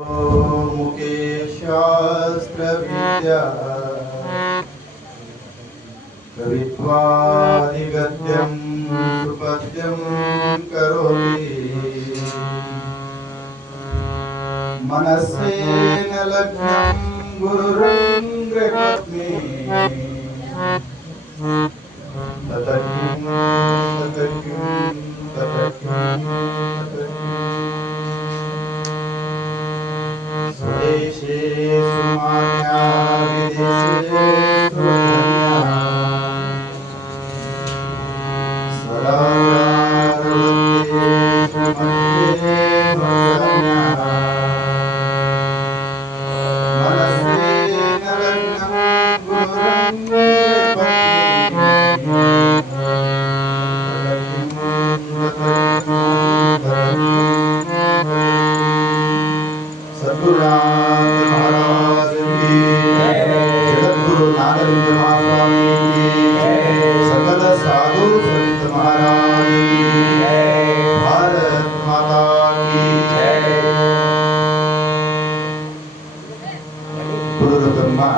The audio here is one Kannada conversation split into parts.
मुखे शास्त्रविद्या कवित्वादिगद्यं सुपद्यं करोति मनस्सेन लग्नं गुरुरङ्गपत्नी ततकिं स्वदेशे सुमान्या विदेशे सुधन्या सदाचारवत्येषु मध्ये मग्गन्या मनस्सेन लग्नं सद्गुरुनाथ महाराज की जगद्गुरु नागलिंग महास्वामी की सकल साधु संत महाराज की भारत माता की गुरुर्ब्रह्मा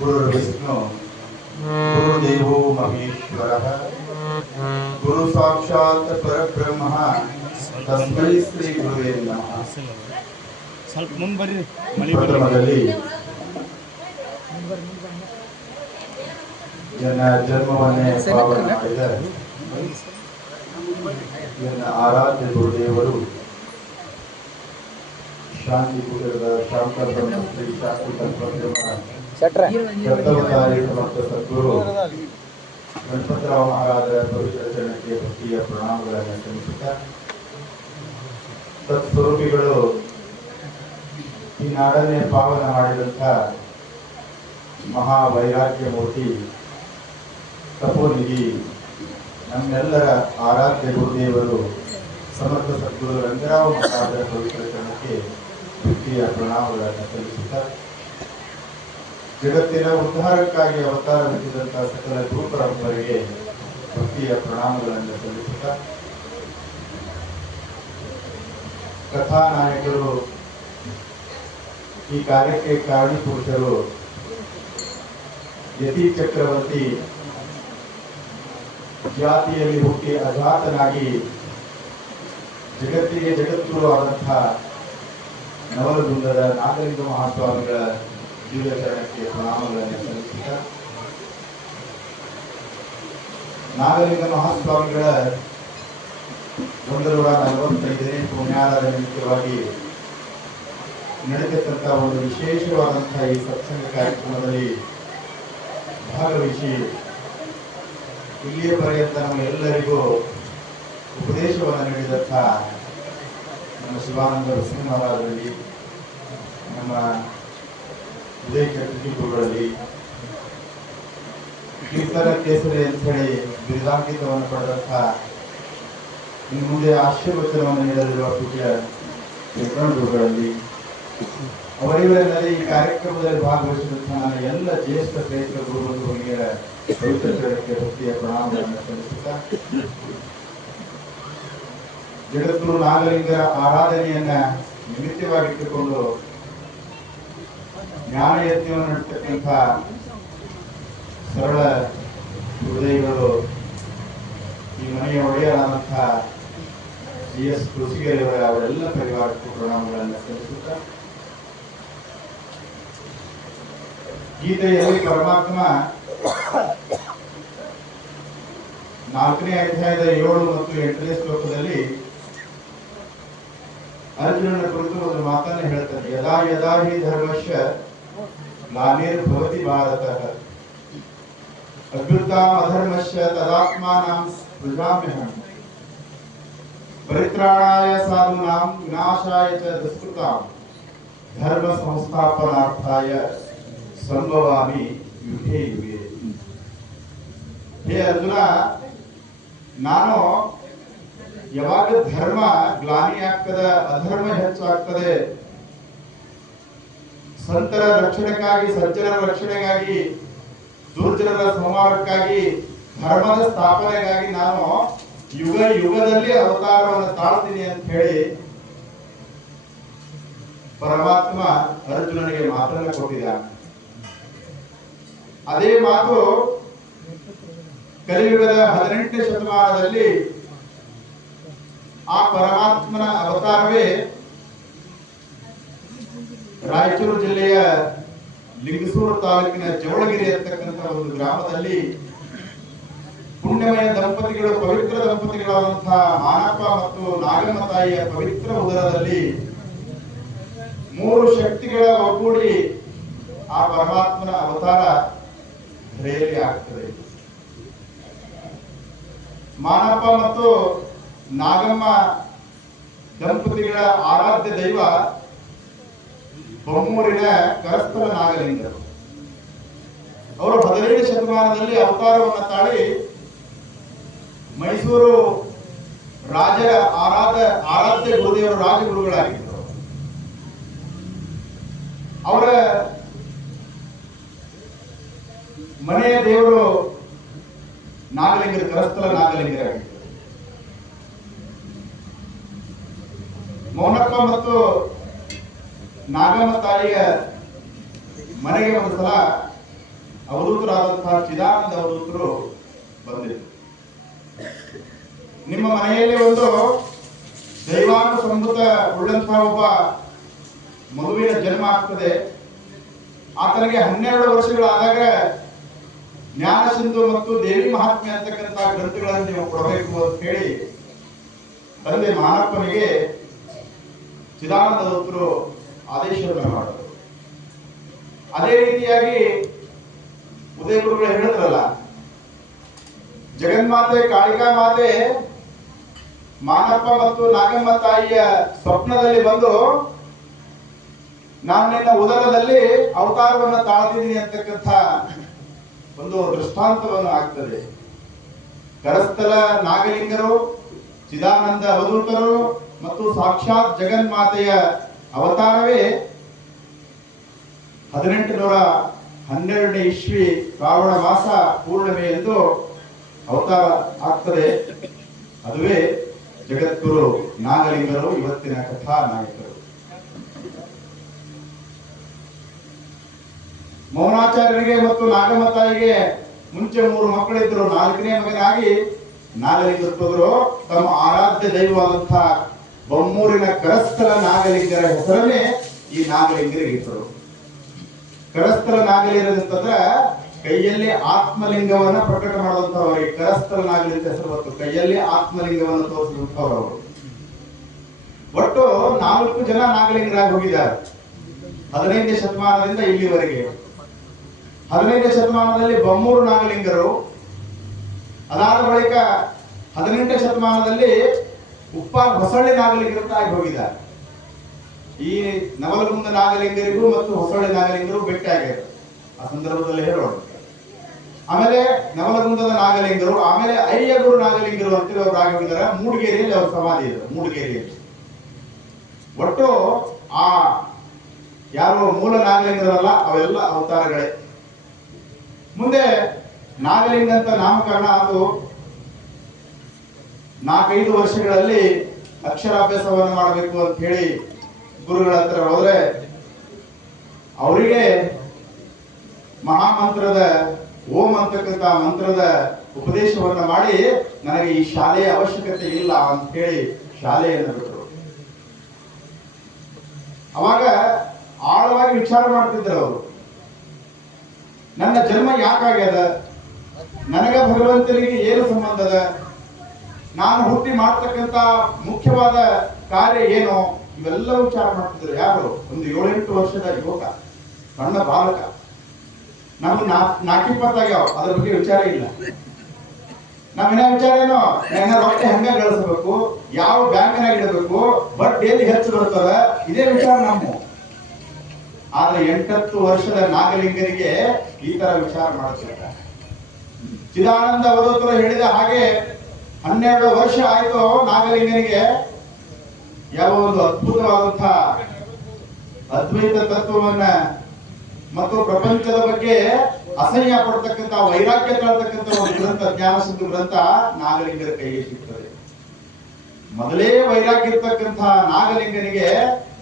गुरुर्विष्णु गुरुदेवो महेश्वरः गुरु साक्षात् परब्रह्म तस्मै श्री गुरुवे नमः। ಸ್ವಲ್ಪ ಮುಂದೆ ಬರ್ರಿ ಪ್ರಥಮದಲ್ಲಿ ನನ್ನ ಜನ್ಮವನ್ನೇ ಪಾವನ ಮಾಡಿದ ನನ್ನ ಆರಾಧ್ಯ ಗುರುದೇವರು ಶಾಂತಿ ಪೂಜದ ಶಾಂತ ಶ್ರೀ ಶಾಂತಿ ಕಲ್ಪವತಾರಿ ಸಮರ್ಥ ಸದ್ಗುರು ಗಣಪತರಾವ್ ಮಹಾರಾಜರ ಪವಿತ್ರ ಚರಣಕ್ಕೆ ಭಕ್ತಿಯ ಪ್ರಣಾಮಗಳನ್ನು ಸಲ್ಲಿಸುತ್ತಾ ತತ್ಸ್ವರೂಪಿಗಳು ಈ ನಾಡನ್ನೇ ಪಾವನ ಮಾಡಿದಂಥ ಮಹಾವೈರಾಗ್ಯ ಮೂರ್ತಿ ತಪೋನಿಧಿ ನಮ್ಮೆಲ್ಲರ ಆರಾಧ್ಯ ಗುರುದೇವರು ಸಮರ್ಥ ಸದ್ಗುರು ರಂಗರಾವ್ ಮಹಾರಾಜರ ಪವಿತ್ರ ಚರಣಕ್ಕೆ ಭಕ್ತಿಯ ಪ್ರಣಾಮಗಳನ್ನು ಸಲ್ಲಿಸುತ್ತಾ ಜಗತ್ತಿನ ಉದ್ಧಾರಕ್ಕಾಗಿ ಅವತಾರವೆತ್ತಿದಂಥ ಸಕಲ ಗುರುಪರಂಪರೆಗೆ ಭಕ್ತಿಯ ಪ್ರಣಾಮಗಳನ್ನು ಸಲ್ಲಿಸುತ್ತಾ ಕಥಾನಾಯಕರು ಈ ಕಾರ್ಯಕ್ಕೆ ಕಾರಣೀಪುರುಷರು ಯತಿ ಚಕ್ರವರ್ತಿ ಜಾತಿಯಲ್ಲಿ ಹುಟ್ಟಿ ಅಜಾತನಾಗಿ ಜಗತ್ತಿಗೆ ಜಗದ್ಗುರು ಆದಂತಹ ನವಲಗುಂದದ ನಾಗಲಿಂಗ ಮಹಾಸ್ವಾಮಿಗಳ ದಿವ್ಯ ಚರಣಕ್ಕೆ ಪ್ರಣಾಮಗಳನ್ನು ಸಲ್ಲಿಸುತ್ತ ನಾಗಲಿಂಗ ಮಹಾಸ್ವಾಮಿಗಳ 145ನೇ ಪುಣ್ಯಾರದ ನಿಮಿತ್ತವಾಗಿ ನಡೆದಿದ್ದಂಥ ಒಂದು ವಿಶೇಷವಾದಂತಹ ಈ ಸತ್ಸಂಗ ಕಾರ್ಯಕ್ರಮದಲ್ಲಿ ಭಾಗವಹಿಸಿ ಇಲ್ಲಿಯ ಪರ್ಯಂತ ನಮಗೆಲ್ಲರಿಗೂ ಉಪದೇಶವನ್ನು ನೀಡಿದಂಥ ನಮ್ಮ ಶಿವಾನಂದ ನರಸಿಂಹ ಮಹಾರಾಜರಲ್ಲಿ, ನಮ್ಮ ಉದಯ ಕೃತಿಗಳಲ್ಲಿ ಕೀರ್ತನ ಕೇಸರಿ ಅಂತ ಹೇಳಿ ಬಿರುದಾಂಕಿತವನ್ನು ಪಡೆದಂಥ ಇನ್ನು ಮುಂದೆ ಆಶೀರ್ವಚನವನ್ನು ನೀಡಲಿರುವ ಪೂಜ್ಯ ಗುರುಗಳಲ್ಲಿ ಅವರಿವರಲ್ಲಿ ಈ ಕಾರ್ಯಕ್ರಮದಲ್ಲಿ ಭಾಗವಹಿಸಿದಂತಹ ನನ್ನ ಎಲ್ಲ ಜ್ಯೇಷ್ಠ ಶ್ರೇಷ್ಠ ಗುರುಬಂಧು ಭಗಿನಿಯರ ಪವಿತ್ರ ಚರಣಕ್ಕೆ ಭಕ್ತಿಯ ಪ್ರಣಾಮಗಳನ್ನು ಸಲ್ಲಿಸುತ್ತಾ ಜಗದ್ಗುರು ನಾಗಲಿಂಗರ ಆರಾಧನೆಯನ್ನ ನಿಮಿತ್ತವಾಗಿಟ್ಟುಕೊಂಡು ಜ್ಞಾನ ಯಜ್ಞವನ್ನು ನಡೆಸತಕ್ಕಂಥ ಸರಳ ಹೃದಯಗಳು ಈ ಮನೆಯ ಒಡೆಯರಾದಂತಹ CS ಕೃಷಿಗೆರೆಯವರ ಅವರೆಲ್ಲ ಪರಿವಾರಕ್ಕೂ ಪ್ರಣಾಮಗಳನ್ನು ಸಲ್ಲಿಸುತ್ತಾ ಗೀತೆಯಲ್ಲಿ ಪರಮಾತ್ಮ 4ನೇ ಅಧ್ಯಾಯದ 7 ಮತ್ತು 8ನೇ ಶ್ಲೋಕದಲ್ಲಿ ಅರ್ಜುನನ ಕುರಿತು ಒಂದು ಮಾತನ್ನು ಹೇಳ್ತಾರೆ. ಯದಾ ಯದಾ ಹಿ ಧರ್ಮಶ್ಯ ಗ್ಲಾನಿರ್ಭವತಿ ಭಾರತಃ ಅಭ್ಯುತ್ಥಾನ ಅಧರ್ಮಶ್ಯ ತದಾತ್ಮಾನಂ ಸೃಜಾಮ್ಯಹಂ ಪರಿತ್ರಾಣಾಯ ಸಾಧೂನಾಂ ವಿನಾಶಾಯ ಚ ದುಷ್ಕೃತಾಂ ಧರ್ಮ ಸಂಸ್ಥಾಪನಾರ್ಥಾಯ ಸಂಭವಾಮಿ ಯುಗೇ ಯುಗೇ. ಹೇ ಅರ್ಜುನ, ನಾನು ಯಾವಾಗ ಧರ್ಮ ಗ್ಲಾನಿ ಆಗ್ತದೆ, ಅಧರ್ಮ ಹೆಚ್ಚಾಗ್ತದೆ, ಸಂತರ ರಕ್ಷಣೆಗಾಗಿ, ಸಜ್ಜನರ ರಕ್ಷಣೆಗಾಗಿ, ದುರ್ಜನರ ಸಂಹಾರಕ್ಕಾಗಿ, ಧರ್ಮದ ಸ್ಥಾಪನೆಗಾಗಿ ನಾನು ಯುಗ ಯುಗದಲ್ಲಿ ಅವತಾರವನ್ನು ತಾಳ್ತೀನಿ ಅಂತ ಹೇಳಿ ಪರಮಾತ್ಮ ಅರ್ಜುನನಿಗೆ ಮಾತನ್ನು ಕೊಟ್ಟಿದ್ದಾನೆ. ಅದೇ ಮಾತು ಕಲಿಯುಗದ 18ನೇ ಶತಮಾನದಲ್ಲಿ ಆ ಪರಮಾತ್ಮನ ಅವತಾರವೇ ರಾಯಚೂರು ಜಿಲ್ಲೆಯ ಲಿಂಗಸೂರು ತಾಲೂಕಿನ ಜವಳಗಿರಿ ಅಂತಕ್ಕಂಥ ಒಂದು ಗ್ರಾಮದಲ್ಲಿ ಪುಣ್ಯಮಯ ದಂಪತಿಗಳು, ಪವಿತ್ರ ದಂಪತಿಗಳಾದಂತಹ ಮಾನಪ್ಪ ಮತ್ತು ನಾಗಮ್ಮ ತಾಯಿಯ ಪವಿತ್ರ ಉದರದಲ್ಲಿ 3 ಶಕ್ತಿಗಳ ಒಗ್ಗೂಡಿ ಆ ಪರಮಾತ್ಮನ ಅವತಾರ ಧರೆಯಲ್ಲಿ ಆಗ್ತದೆ. ಮಾನಪ್ಪ ಮತ್ತು ನಾಗಮ್ಮ ದಂಪತಿಗಳ ಆರಾಧ್ಯ ದೈವ ಬೊಮ್ಮೂರಿನ ಕರಸ್ಥಲ ನಾಗಲಿಂಗರು. ಅವರು 15ನೇ ಶತಮಾನದಲ್ಲಿ ಅವತಾರವನ್ನು ತಾಳಿ ಮೈಸೂರು ರಾಜರ ಆರಾಧ್ಯ ಗುರುದೇವರು ರಾಜಗುರುಗಳಾಗಿದ್ದರು. ಅವರ ಮನೆಯ ದೇವರು ನಾಗಲಿಂಗರು, ಕರಸ್ಥಲ ನಾಗಲಿಂಗರಾಗಿದ್ದರು. ಮೌನಪ್ಪ ಮತ್ತು ನಾಗಮ್ಮ ತಾಯಿಯ ಮನೆಗೆ ಒಂದು ಸಲ ಅವಧೂತರಾದಂತಹ ಚಿದಾನಂದ ಅವಧೂತರು ಬಂದಿದ್ರು. ನಿಮ್ಮ ಮನೆಯಲ್ಲಿ ಒಂದು ದೈವಾನುಸಂಭೂತ ಉಳ್ಳಂತಹ ಒಬ್ಬ ಮಗುವಿನ ಜನ್ಮ ಆಗ್ತದೆ. ಆತನಿಗೆ 12 ವರ್ಷಗಳಾದಾಗ ಜ್ಞಾನ ಸಿಂಧು ಮತ್ತು ದೇವಿ ಮಹಾತ್ಮೆ ಅಂತಕ್ಕಂಥ ಗ್ರಂಥಗಳನ್ನು ನೀವು ಕೊಡಬೇಕು ಅಂತ ಹೇಳಿ ತಂದೆ ಮಾನಪ್ಪನಿಗೆ ಚಿದಾನಂದ ಅವಧೂತರು ಆದೇಶವನ್ನು ಮಾಡಿದರು. ಅದೇ ರೀತಿಯಾಗಿ ಉದಯಗುರುಗಳು ಹೇಳಿದ್ರಲ್ಲ, ಜಗನ್ಮಾತೆ ಕಾಳಿಕಾ ಮಾತೆ ಮಾನಪ್ಪ ಮತ್ತು ನಾಗಮ್ಮ ತಾಯಿಯ ಸ್ವಪ್ನದಲ್ಲಿ ಬಂದು ನಾನು ನಿನ್ನ ಉದರದಲ್ಲಿ ಅವತಾರವನ್ನು ತಾಳ್ತಿದ್ದೀನಿ ಅಂತಕ್ಕಂಥ ಒಂದು ದೃಷ್ಟಾಂತವನ್ನು ಆಗ್ತದೆ. ಕರಸ್ಥಲ ನಾಗಲಿಂಗರು, ಚಿದಾನಂದ ಅವಧೂತರು ಮತ್ತು ಸಾಕ್ಷಾತ್ ಜಗನ್ಮಾತೆಯ ಅವತಾರವೇ 1812ನೇ ಇಸ್ವಿ ಶ್ರಾವಣ ಮಾಸ ಪೂರ್ಣಿಮೆ ಎಂದು ಅವತಾರ ಆಗ್ತದೆ. ಅದುವೇ ಜಗದ್ಗುರು ನಾಗಲಿಂಗರು, ಇವತ್ತಿನ ಕಥಾ ನಾಯಕರು. ಮೌನಾಚಾರ್ಯರಿಗೆ ಮತ್ತು ನಾಗಮ್ಮ ತಾಯಿಗೆ ಮುಂಚೆ 3 ಮಕ್ಕಳಿದ್ರು. 4ನೇ ಮಗನಾಗಿ ನಾಗಲಿಂಗರು ತಮ್ಮ ಆರಾಧ್ಯ ದೈವವಾದಂತಹ ಬೊಮ್ಮೂರಿನ ಕರಸ್ಥಲ ನಾಗಲಿಂಗರ ಹೆಸರನ್ನೇ ಈ ನಾಗಲಿಂಗರಿಗೆ ಇಟ್ಟರು. ಕರಸ್ಥಲ ನಾಗಲಿಂಗರಂತಂದ್ರ ಕೈಯಲ್ಲಿ ಆತ್ಮಲಿಂಗವನ್ನ ಪ್ರಕಟ ಮಾಡುವಂತಹವರಿಗೆ ಕರಸ್ಥಲ ನಾಗಲಿಂಗ ಹೆಸರು ಬಂತು. ಕೈಯಲ್ಲಿ ಆತ್ಮಲಿಂಗವನ್ನು ತೋರಿಸಿದಂತಹವರು. ಒಟ್ಟು 4 ಜನ ನಾಗಲಿಂಗರಾಗಿ ಹೋಗಿದ್ದಾರೆ 15ನೇ ಶತಮಾನದಿಂದ ಇಲ್ಲಿವರೆಗೆ. 15ನೇ ಶತಮಾನದಲ್ಲಿ ಬೊಮ್ಮೂರು ನಾಗಲಿಂಗರು, ಅದಾದ ಬಳಿಕ 18ನೇ ಶತಮಾನದಲ್ಲಿ ಉಪ್ಪಾರ್ ಹೊಸಳ್ಳಿ ನಾಗಲಿಂಗರು ಆಗಿ ಹೋಗಿದ್ದಾರೆ. ಈ ನವಲಗುಂದ ನಾಗಲಿಂಗರಿಗೂ ಮತ್ತು ಹೊಸಳ್ಳಿ ನಾಗಲಿಂಗರು ಭೇಟಿ ಆಗ್ಯಾರ. ಆ ಸಂದರ್ಭದಲ್ಲಿ ಹೇಳೋಣ. ಆಮೇಲೆ ನವಲಗುಂದದ ನಾಗಲಿಂಗರು, ಆಮೇಲೆ ಅಯ್ಯಗುರು ನಾಗಲಿಂಗರು ಅಂತೇಳಿ ಅವರು ಆಗಿ ಹೋಗಿದ್ದಾರೆ. ಮೂಡಿಗೆರೆಯಲ್ಲಿ ಅವ್ರ ಸಮಾಧಿ ಇದೆ, ಮೂಡಿಗೆರೆಯಲ್ಲಿ. ಒಟ್ಟು ಆ ಯಾರು ಮೂಲ ನಾಗಲಿಂಗರಲ್ಲ ಅವೆಲ್ಲ ಅವತಾರಗಳೇ. ಮುಂದೆ ನಾಗಲಿಂಗ ಅಂತ ನಾಮಕರಣ ಅದು 4-5 ವರ್ಷಗಳಲ್ಲಿ ಅಕ್ಷರಾಭ್ಯಾಸವನ್ನು ಮಾಡಬೇಕು ಅಂತ ಹೇಳಿ ಗುರುಗಳ ಹತ್ರ ಹೋದ್ರೆ ಅವರಿಗೆ ಮಹಾಮಂತ್ರದ ಓಂ ಅಂತಕ್ಕಂಥ ಮಂತ್ರದ ಉಪದೇಶವನ್ನ ಮಾಡಿ ನನಗೆ ಈ ಶಾಲೆಯ ಅವಶ್ಯಕತೆ ಇಲ್ಲ ಅಂತ ಹೇಳಿ ಶಾಲೆಯನ್ನು ಬಿಟ್ಟರು. ಅವಾಗ ಆಳವಾಗಿ ವಿಚಾರ ಮಾಡ್ತಿದ್ರು ಅವರು. ನನ್ನ ಜನ್ಮ ಯಾಕಾಗ್ಯದ, ನನಗ ಭಗವಂತನಿಗೆ ಏನು ಸಂಬಂಧದ, ನಾನು ಹುಟ್ಟಿ ಮಾಡ್ತಕ್ಕಂಥ ಮುಖ್ಯವಾದ ಕಾರ್ಯ ಏನು, ಇವೆಲ್ಲ ವಿಚಾರ ಮಾಡ್ತಿದ್ರು. ಯಾರು ಒಂದು 7-8 ವರ್ಷದ ಯುವಕ, ಸಣ್ಣ ಬಾಲಕ. ನಮ್ಗೆ 4-20 ಅದ್ರ ಬಗ್ಗೆ ವಿಚಾರ ಇಲ್ಲ. ನಮ್ಮಿನ ವಿಚಾರ ಏನೋ, ನನ್ನ ರೊಕ್ಕ ಹೆಂಗ ಗಳಿಸಬೇಕು, ಯಾವ ಬ್ಯಾಂಕ್ನಾಗ ಇಡಬೇಕು, ಬಟ್ ಎಲ್ಲಿ ಹೆಚ್ಚು ಬರ್ತದ, ಇದೇ ವಿಚಾರ ನಮ್ಮ. ಆದ್ರೆ 8-10 ವರ್ಷದ ನಾಗಲಿಂಗರಿಗೆ ಈ ತರ ವಿಚಾರ ಮಾಡುತ್ತಿದ್ದಾರೆ. ಚಿದಾನಂದ ಅವಧೂತರು ಹೇಳಿದ ಹಾಗೆ 12 ವರ್ಷ ಆಯ್ತು ನಾಗಲಿಂಗನಿಗೆ ಯಾವ ಒಂದು ಅದ್ಭುತವಾದಂತಹ ಅದ್ವೈತ ತತ್ವವನ್ನ ಮತ್ತು ಪ್ರಪಂಚದ ಬಗ್ಗೆ ಅಸಹ್ಯ ಪಡ್ತಕ್ಕಂಥ, ವೈರಾಗ್ಯ ತಾಳ್ತಕ್ಕಂಥ ಒಂದು ಗ್ರಂಥ, ಜ್ಞಾನ ಸಿಂಧು ಗ್ರಂಥ ನಾಗಲಿಂಗರ ಕೈಗೆ ಸಿಗ್ತದೆ. ಮೊದಲೇ ವೈರಾಗ್ಯ ಇರ್ತಕ್ಕಂಥ ನಾಗಲಿಂಗನಿಗೆ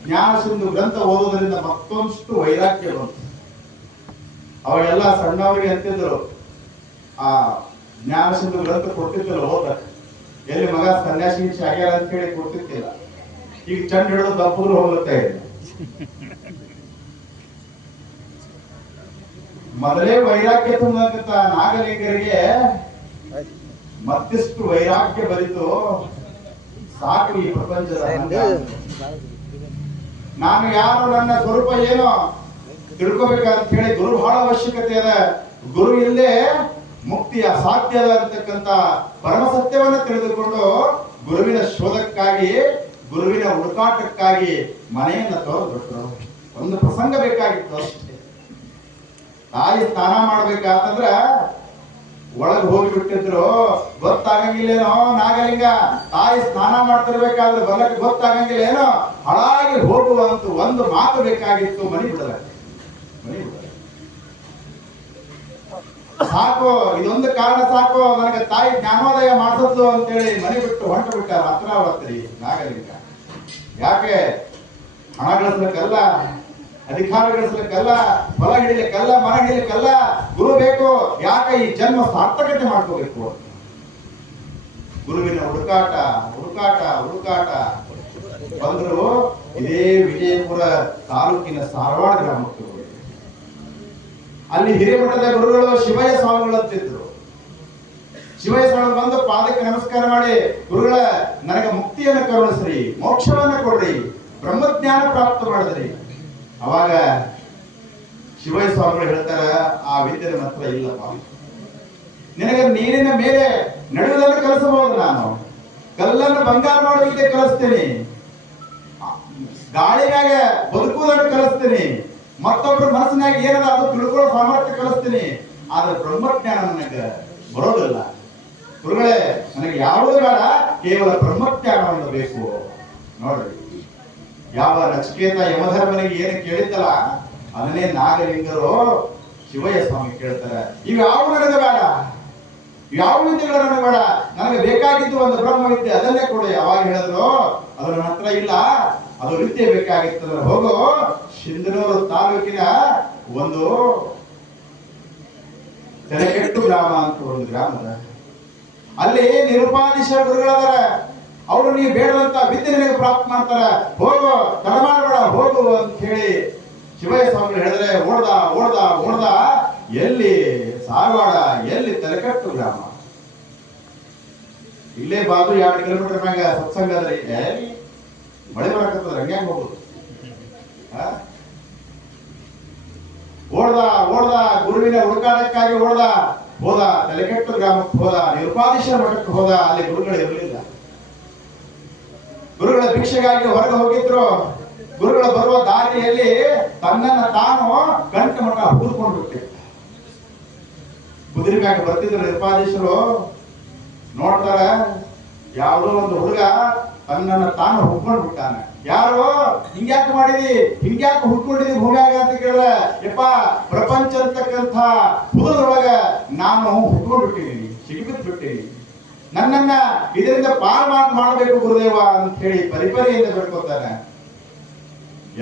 ಜ್ಞಾನ ಸಿಂಧು ಗ್ರಂಥ ಓದೋದ್ರಿಂದ ಮತ್ತೊಂದಿಷ್ಟು ವೈರಾಗ್ಯ ಬಂತು. ಅವಾಗೆಲ್ಲ ಸಣ್ಣವರಿಗೆ ಅಂತಿದ್ರು, ಆ ಜ್ಞಾನ ಸಿಂಧು ಗ್ರಂಥ ಕೊಡ್ತಿದ್ದಿಲ್ಲ ಓದಕ್ಕೆ. ಎಲ್ಲಿ ಮಗ ಸನ್ಯಾಸಿ ಆಗ್ಯಾರ ಅಂತ ಹೇಳಿ ಕೊಡ್ತಿದ್ದಿಲ್ಲ. ಈಗ ಚಂಡ ಹಿಡಿದು ದಪ್ಪದ್ರು ಹೋಗ್ತಾ ಇದೆ. ಮೊದಲೇ ವೈರಾಗ್ಯ ತುಂಬಂತ ನಾಗಲಿಂಗರಿಗೆ ಮತ್ತಿಷ್ಟು ವೈರಾಗ್ಯ ಬರಿತು. ಸಾಕು ಈ ಪ್ರಪಂಚದ ನಾನು ಯಾರು, ನನ್ನ ಸ್ವರೂಪ ಏನೋ ತಿಳ್ಕೊಬೇಕಂತ ಹೇಳಿ ಗುರು ಬಹಳ ಅವಶ್ಯಕತೆ ಅದ. ಗುರು ಇಲ್ಲೇ ಮುಕ್ತಿ ಅಸಾಧ್ಯ ಅದ ಅಂತಕ್ಕಂತ ಪರಮ ಸತ್ಯವನ್ನ ತಿಳಿದುಕೊಂಡು ಗುರುವಿನ ಶೋಧಕ್ಕಾಗಿ, ಗುರುವಿನ ಹುಡುಕಾಟಕ್ಕಾಗಿ ಮನೆಯನ್ನ ತೊರೆದ್ಬಿಟ್ರು. ಒಂದು ಪ್ರಸಂಗ ಬೇಕಾಗಿತ್ತು ಅಷ್ಟೇ. ತಾಯಿ ಸ್ನಾನ ಮಾಡ್ಬೇಕಾತಂದ್ರ ಒಳಗ್ ಹೋಗಿಬಿಟ್ಟಿದ್ರು. ಗೊತ್ತಾಗಂಗಿಲ್ಲೇನೋ ನಾಗಲಿಂಗ, ತಾಯಿ ಸ್ನಾನ ಮಾಡ್ತಿರ್ಬೇಕಾದ್ರೆ ಬರಕ್ಕೆ ಗೊತ್ತಾಗಂಗಿಲ್ಲೇನೋ, ಹಾಳಾಗಿ ಹೋಗುವಂತ ಒಂದು ಮಾತು ಬೇಕಾಗಿತ್ತು. ಮನಿ ಬಿಡಲ, ಮನಿ ಬಿಡಲ. ಸಾಕು, ಇದೊಂದು ಕಾರಣ ಸಾಕು ನನಗೆ ತಾಯಿ ಜ್ಞಾನೋದಯ ಮಾಡಿಸದ್ದು ಅಂತೇಳಿ ಮನೆ ಬಿಟ್ಟು ಹೊಂಟು ಬಿಟ್ಟ ರಾತ್ರಾವತ್ರಿ ನಾಗಲಿಂಗ. ಯಾಕೆ? ಹಣ ಗಳಿಸ್ಲಿಕ್ಕಲ್ಲ, ಅಧಿಕಾರ ಗಳಿಸ್ಲಿಕ್ಕಲ್ಲ, ಹೊಲ ಹಿಡಿಲಿಕ್ಕಲ್ಲ, ಮರ ಹಿಡಿಲಿಕ್ಕಲ್ಲ, ಗುರು ಬೇಕು. ಯಾಕೆ? ಈ ಜನ್ಮ ಸಾರ್ಥಕತೆ ಮಾಡ್ಕೋಬೇಕು. ಗುರುವಿನ ಹುಡುಕಾಟ ಹುಡುಕಾಟ ಹುಡುಕಾಟ ಬಂದ್ರು. ಇದೇ ವಿಜಯಪುರ ತಾಲೂಕಿನ ಸಾರವಾಡ ಗ್ರಾಮಕ್ಕೆ ಹೋಗಿ ಅಲ್ಲಿ ಹಿರೇಮಠದ ಗುರುಗಳು ಶಿವಯ್ಯ ಸ್ವಾಮಿಗಳಂತಿದ್ರು. ಶಿವಯ್ಯ ಸ್ವಾಮಿ ಬಂದು ಪಾದಕ್ಕೆ ನಮಸ್ಕಾರ ಮಾಡಿ, ಗುರುಗಳ ನನಗೆ ಮುಕ್ತಿಯನ್ನು ಕರುಣಿಸ್ರಿ, ಮೋಕ್ಷವನ್ನ ಕೊಡ್ರಿ, ಬ್ರಹ್ಮಜ್ಞಾನ ಪ್ರಾಪ್ತ ಮಾಡಿದ್ರಿ. ಅವಾಗ ಶಿವಯ್ಯ ಸ್ವಾಮಿಗಳು ಹೇಳ್ತಾರ, ಆ ವಿದ್ಯೆ ನನ್ನ ಹತ್ರ ಇಲ್ಲಪ್ಪ. ನಿನಗೆ ನೀರಿನ ಮೇಲೆ ನಡೆಯುವುದನ್ನು ಕಲಿಸಬಹುದು, ನಾನು ಕಲ್ಲನ್ನು ಬಂಗಾರ ಮಾಡೋ ವಿದ್ಯೆ ಕಲಿಸ್ತೀನಿ, ಗಾಳಿನಾಗ ಬದುಕುವುದನ್ನು ಕಲಿಸ್ತೀನಿ, ಮತ್ತೊಬ್ಬರ ಮನಸ್ಸಿನಾಗ ಏನದ ಅದು ತಿಳ್ಕೊಳ್ಳೋ ಸಾಮರ್ಥ್ಯ ಕಲಿಸ್ತೀನಿ. ಆದ್ರೆ ಬ್ರಹ್ಮಜ್ಞಾನ ನನಗೆ ಬರೋದಿಲ್ಲ. ಗುರುಗಳೇ, ನನಗೆ ಯಾವುದೂ ಬೇಡ, ಕೇವಲ ಬ್ರಹ್ಮಜ್ಞಾನವನ್ನು ಬೇಕು. ನೋಡ್ರಿ, ಯಾವ ನಚಿಕೇತ ಯಮಧರ್ಮನಿಗೆ ಏನು ಕೇಳಿದ್ದಲ್ಲ ಅದನ್ನೇ ನಾಗಲಿಂಗರು ಶಿವಯ್ಯ ಸ್ವಾಮಿ ಕೇಳ್ತಾರೆ. ಇವು ಯಾವ ನನಗೆ ಬೇಡ, ಯಾವ ವಿದ್ಯೆಗಳು ನನಗೆ ಬೇಡ, ನನಗೆ ಬೇಕಾಗಿದ್ದು ಒಂದು ಬ್ರಹ್ಮ ವಿದ್ಯೆ, ಅದನ್ನೇ ಕೊಡಿ. ಅವಾಗ ಹೇಳಿದ್ರು, ಅದು ನನ್ನ ಹತ್ರ ಇಲ್ಲ, ಅದು ವಿದ್ಯೆ ಬೇಕಾಗಿತ್ತು. ಹೋಗೋ, ಸಿಂಧನೂರು ತಾಲೂಕಿನ ಒಂದು ತೆರೆಕೆಟ್ಟು ಗ್ರಾಮ ಅಂತ ಒಂದು ಗ್ರಾಮದ, ಅಲ್ಲಿ ನಿರುಪಾದಿಶ ಗುರುಗಳದಾರ. ಅವರು ನೀವು ಬೇಡದಂತ ವಿದ್ಯೆ ನಿನಗೆ ಪ್ರಾಪ್ತ ಮಾಡ್ತಾರ, ಹೋಗು, ತಡ ಮಾಡಬೇಡ, ಹೋಗು ಅಂತ ಹೇಳಿ ಶಿವಯ್ಯ ಸ್ವಾಮಿಗಳು ಹೇಳಿದ್ರೆ ಓಡ್ದ ಓಡ್ದ ಓಡ್ದ. ಎಲ್ಲಿ ಸಾರವಾಡ, ಎಲ್ಲಿ ತೆರೆಕಟ್ಟು ಗ್ರಾಮ, ಇಲ್ಲೇ ಬಾಜು 2 ಕಿಲೋಮೀಟರ್ ಮ್ಯಾಗ ಸತ್ಸಂಗ ಅದ್ರಿ. ಮಳೆ ಬರಕತ್ತದ, ಹಂಗ್ಯಾಂಗ ಹೋಗುದು? ಓಡ್ದ ಓಡ್ದ, ಗುರುವಿನ ಹುಡುಕಾಟಕ್ಕಾಗಿ ಓಡ್ದ, ಹೋದ, ತೆರೆಕಟ್ಟು ಗ್ರಾಮಕ್ಕೆ ಹೋದ, ನಿರುಪಾದಿಶ ಮಠಕ್ಕೆ ಹೋದ. ಅಲ್ಲಿ ಗುರುಗಳು ಇರಲಿಲ್ಲ. ಗುರುಗಳ ಭಿಕ್ಷೆಗಾಗಿ ಹೊರಗೆ ಹೋಗಿದ್ರು. ಗುರುಗಳು ಬರುವ ದಾರಿಯಲ್ಲಿ ತನ್ನನ್ನ ತಾನು ಗಂಟ ಮಠ ಹೂದ್ಕೊಂಡು ಬಿಟ್ಟಿದ್ದ. ಕುದುರೆ ಮ್ಯಾಗ ಬರ್ತಿದ್ರು ನಿರುಪಾದಿಶರು. ನೋಡ್ತಾರ, ಯಾವುದೋ ಒಂದು ಹುಡುಗ ತನ್ನನ್ನ ತಾನು ಹುಡ್ಕೊಂಡು ಬಿಟ್ಟಾನೆ. ಯಾರು? ಹಿಂಗ್ಯಾಕೆ ಮಾಡಿದಿ, ಹಿಂಗ್ಯಾಕೆ ಹುಡ್ಕೊಂಡಿದಿ ಭೂಮಿಯಾಗ ಅಂತ ಕೇಳಿದ್ರೆ, ಯಪ್ಪ ಪ್ರಪಂಚ ಅಂತಕ್ಕಂಥ ಹುದದೊಳಗ ನಾನು ಹುಡ್ಕೊಂಡು ಬಿಟ್ಟಿದ್ದೀನಿ, ಸಿಗಿಬಿದ್ದು ಬಿಟ್ಟಿದ್ದೀನಿ, ನನ್ನನ್ನ ಇದರಿಂದ ಪಾರ್ ಮಾಡಬೇಕು ಗುರುದೇವ ಅಂತ ಹೇಳಿ ಪರಿಪರಿಯಿಂದ ಬೇಡ್ಕೊತಾನೆ.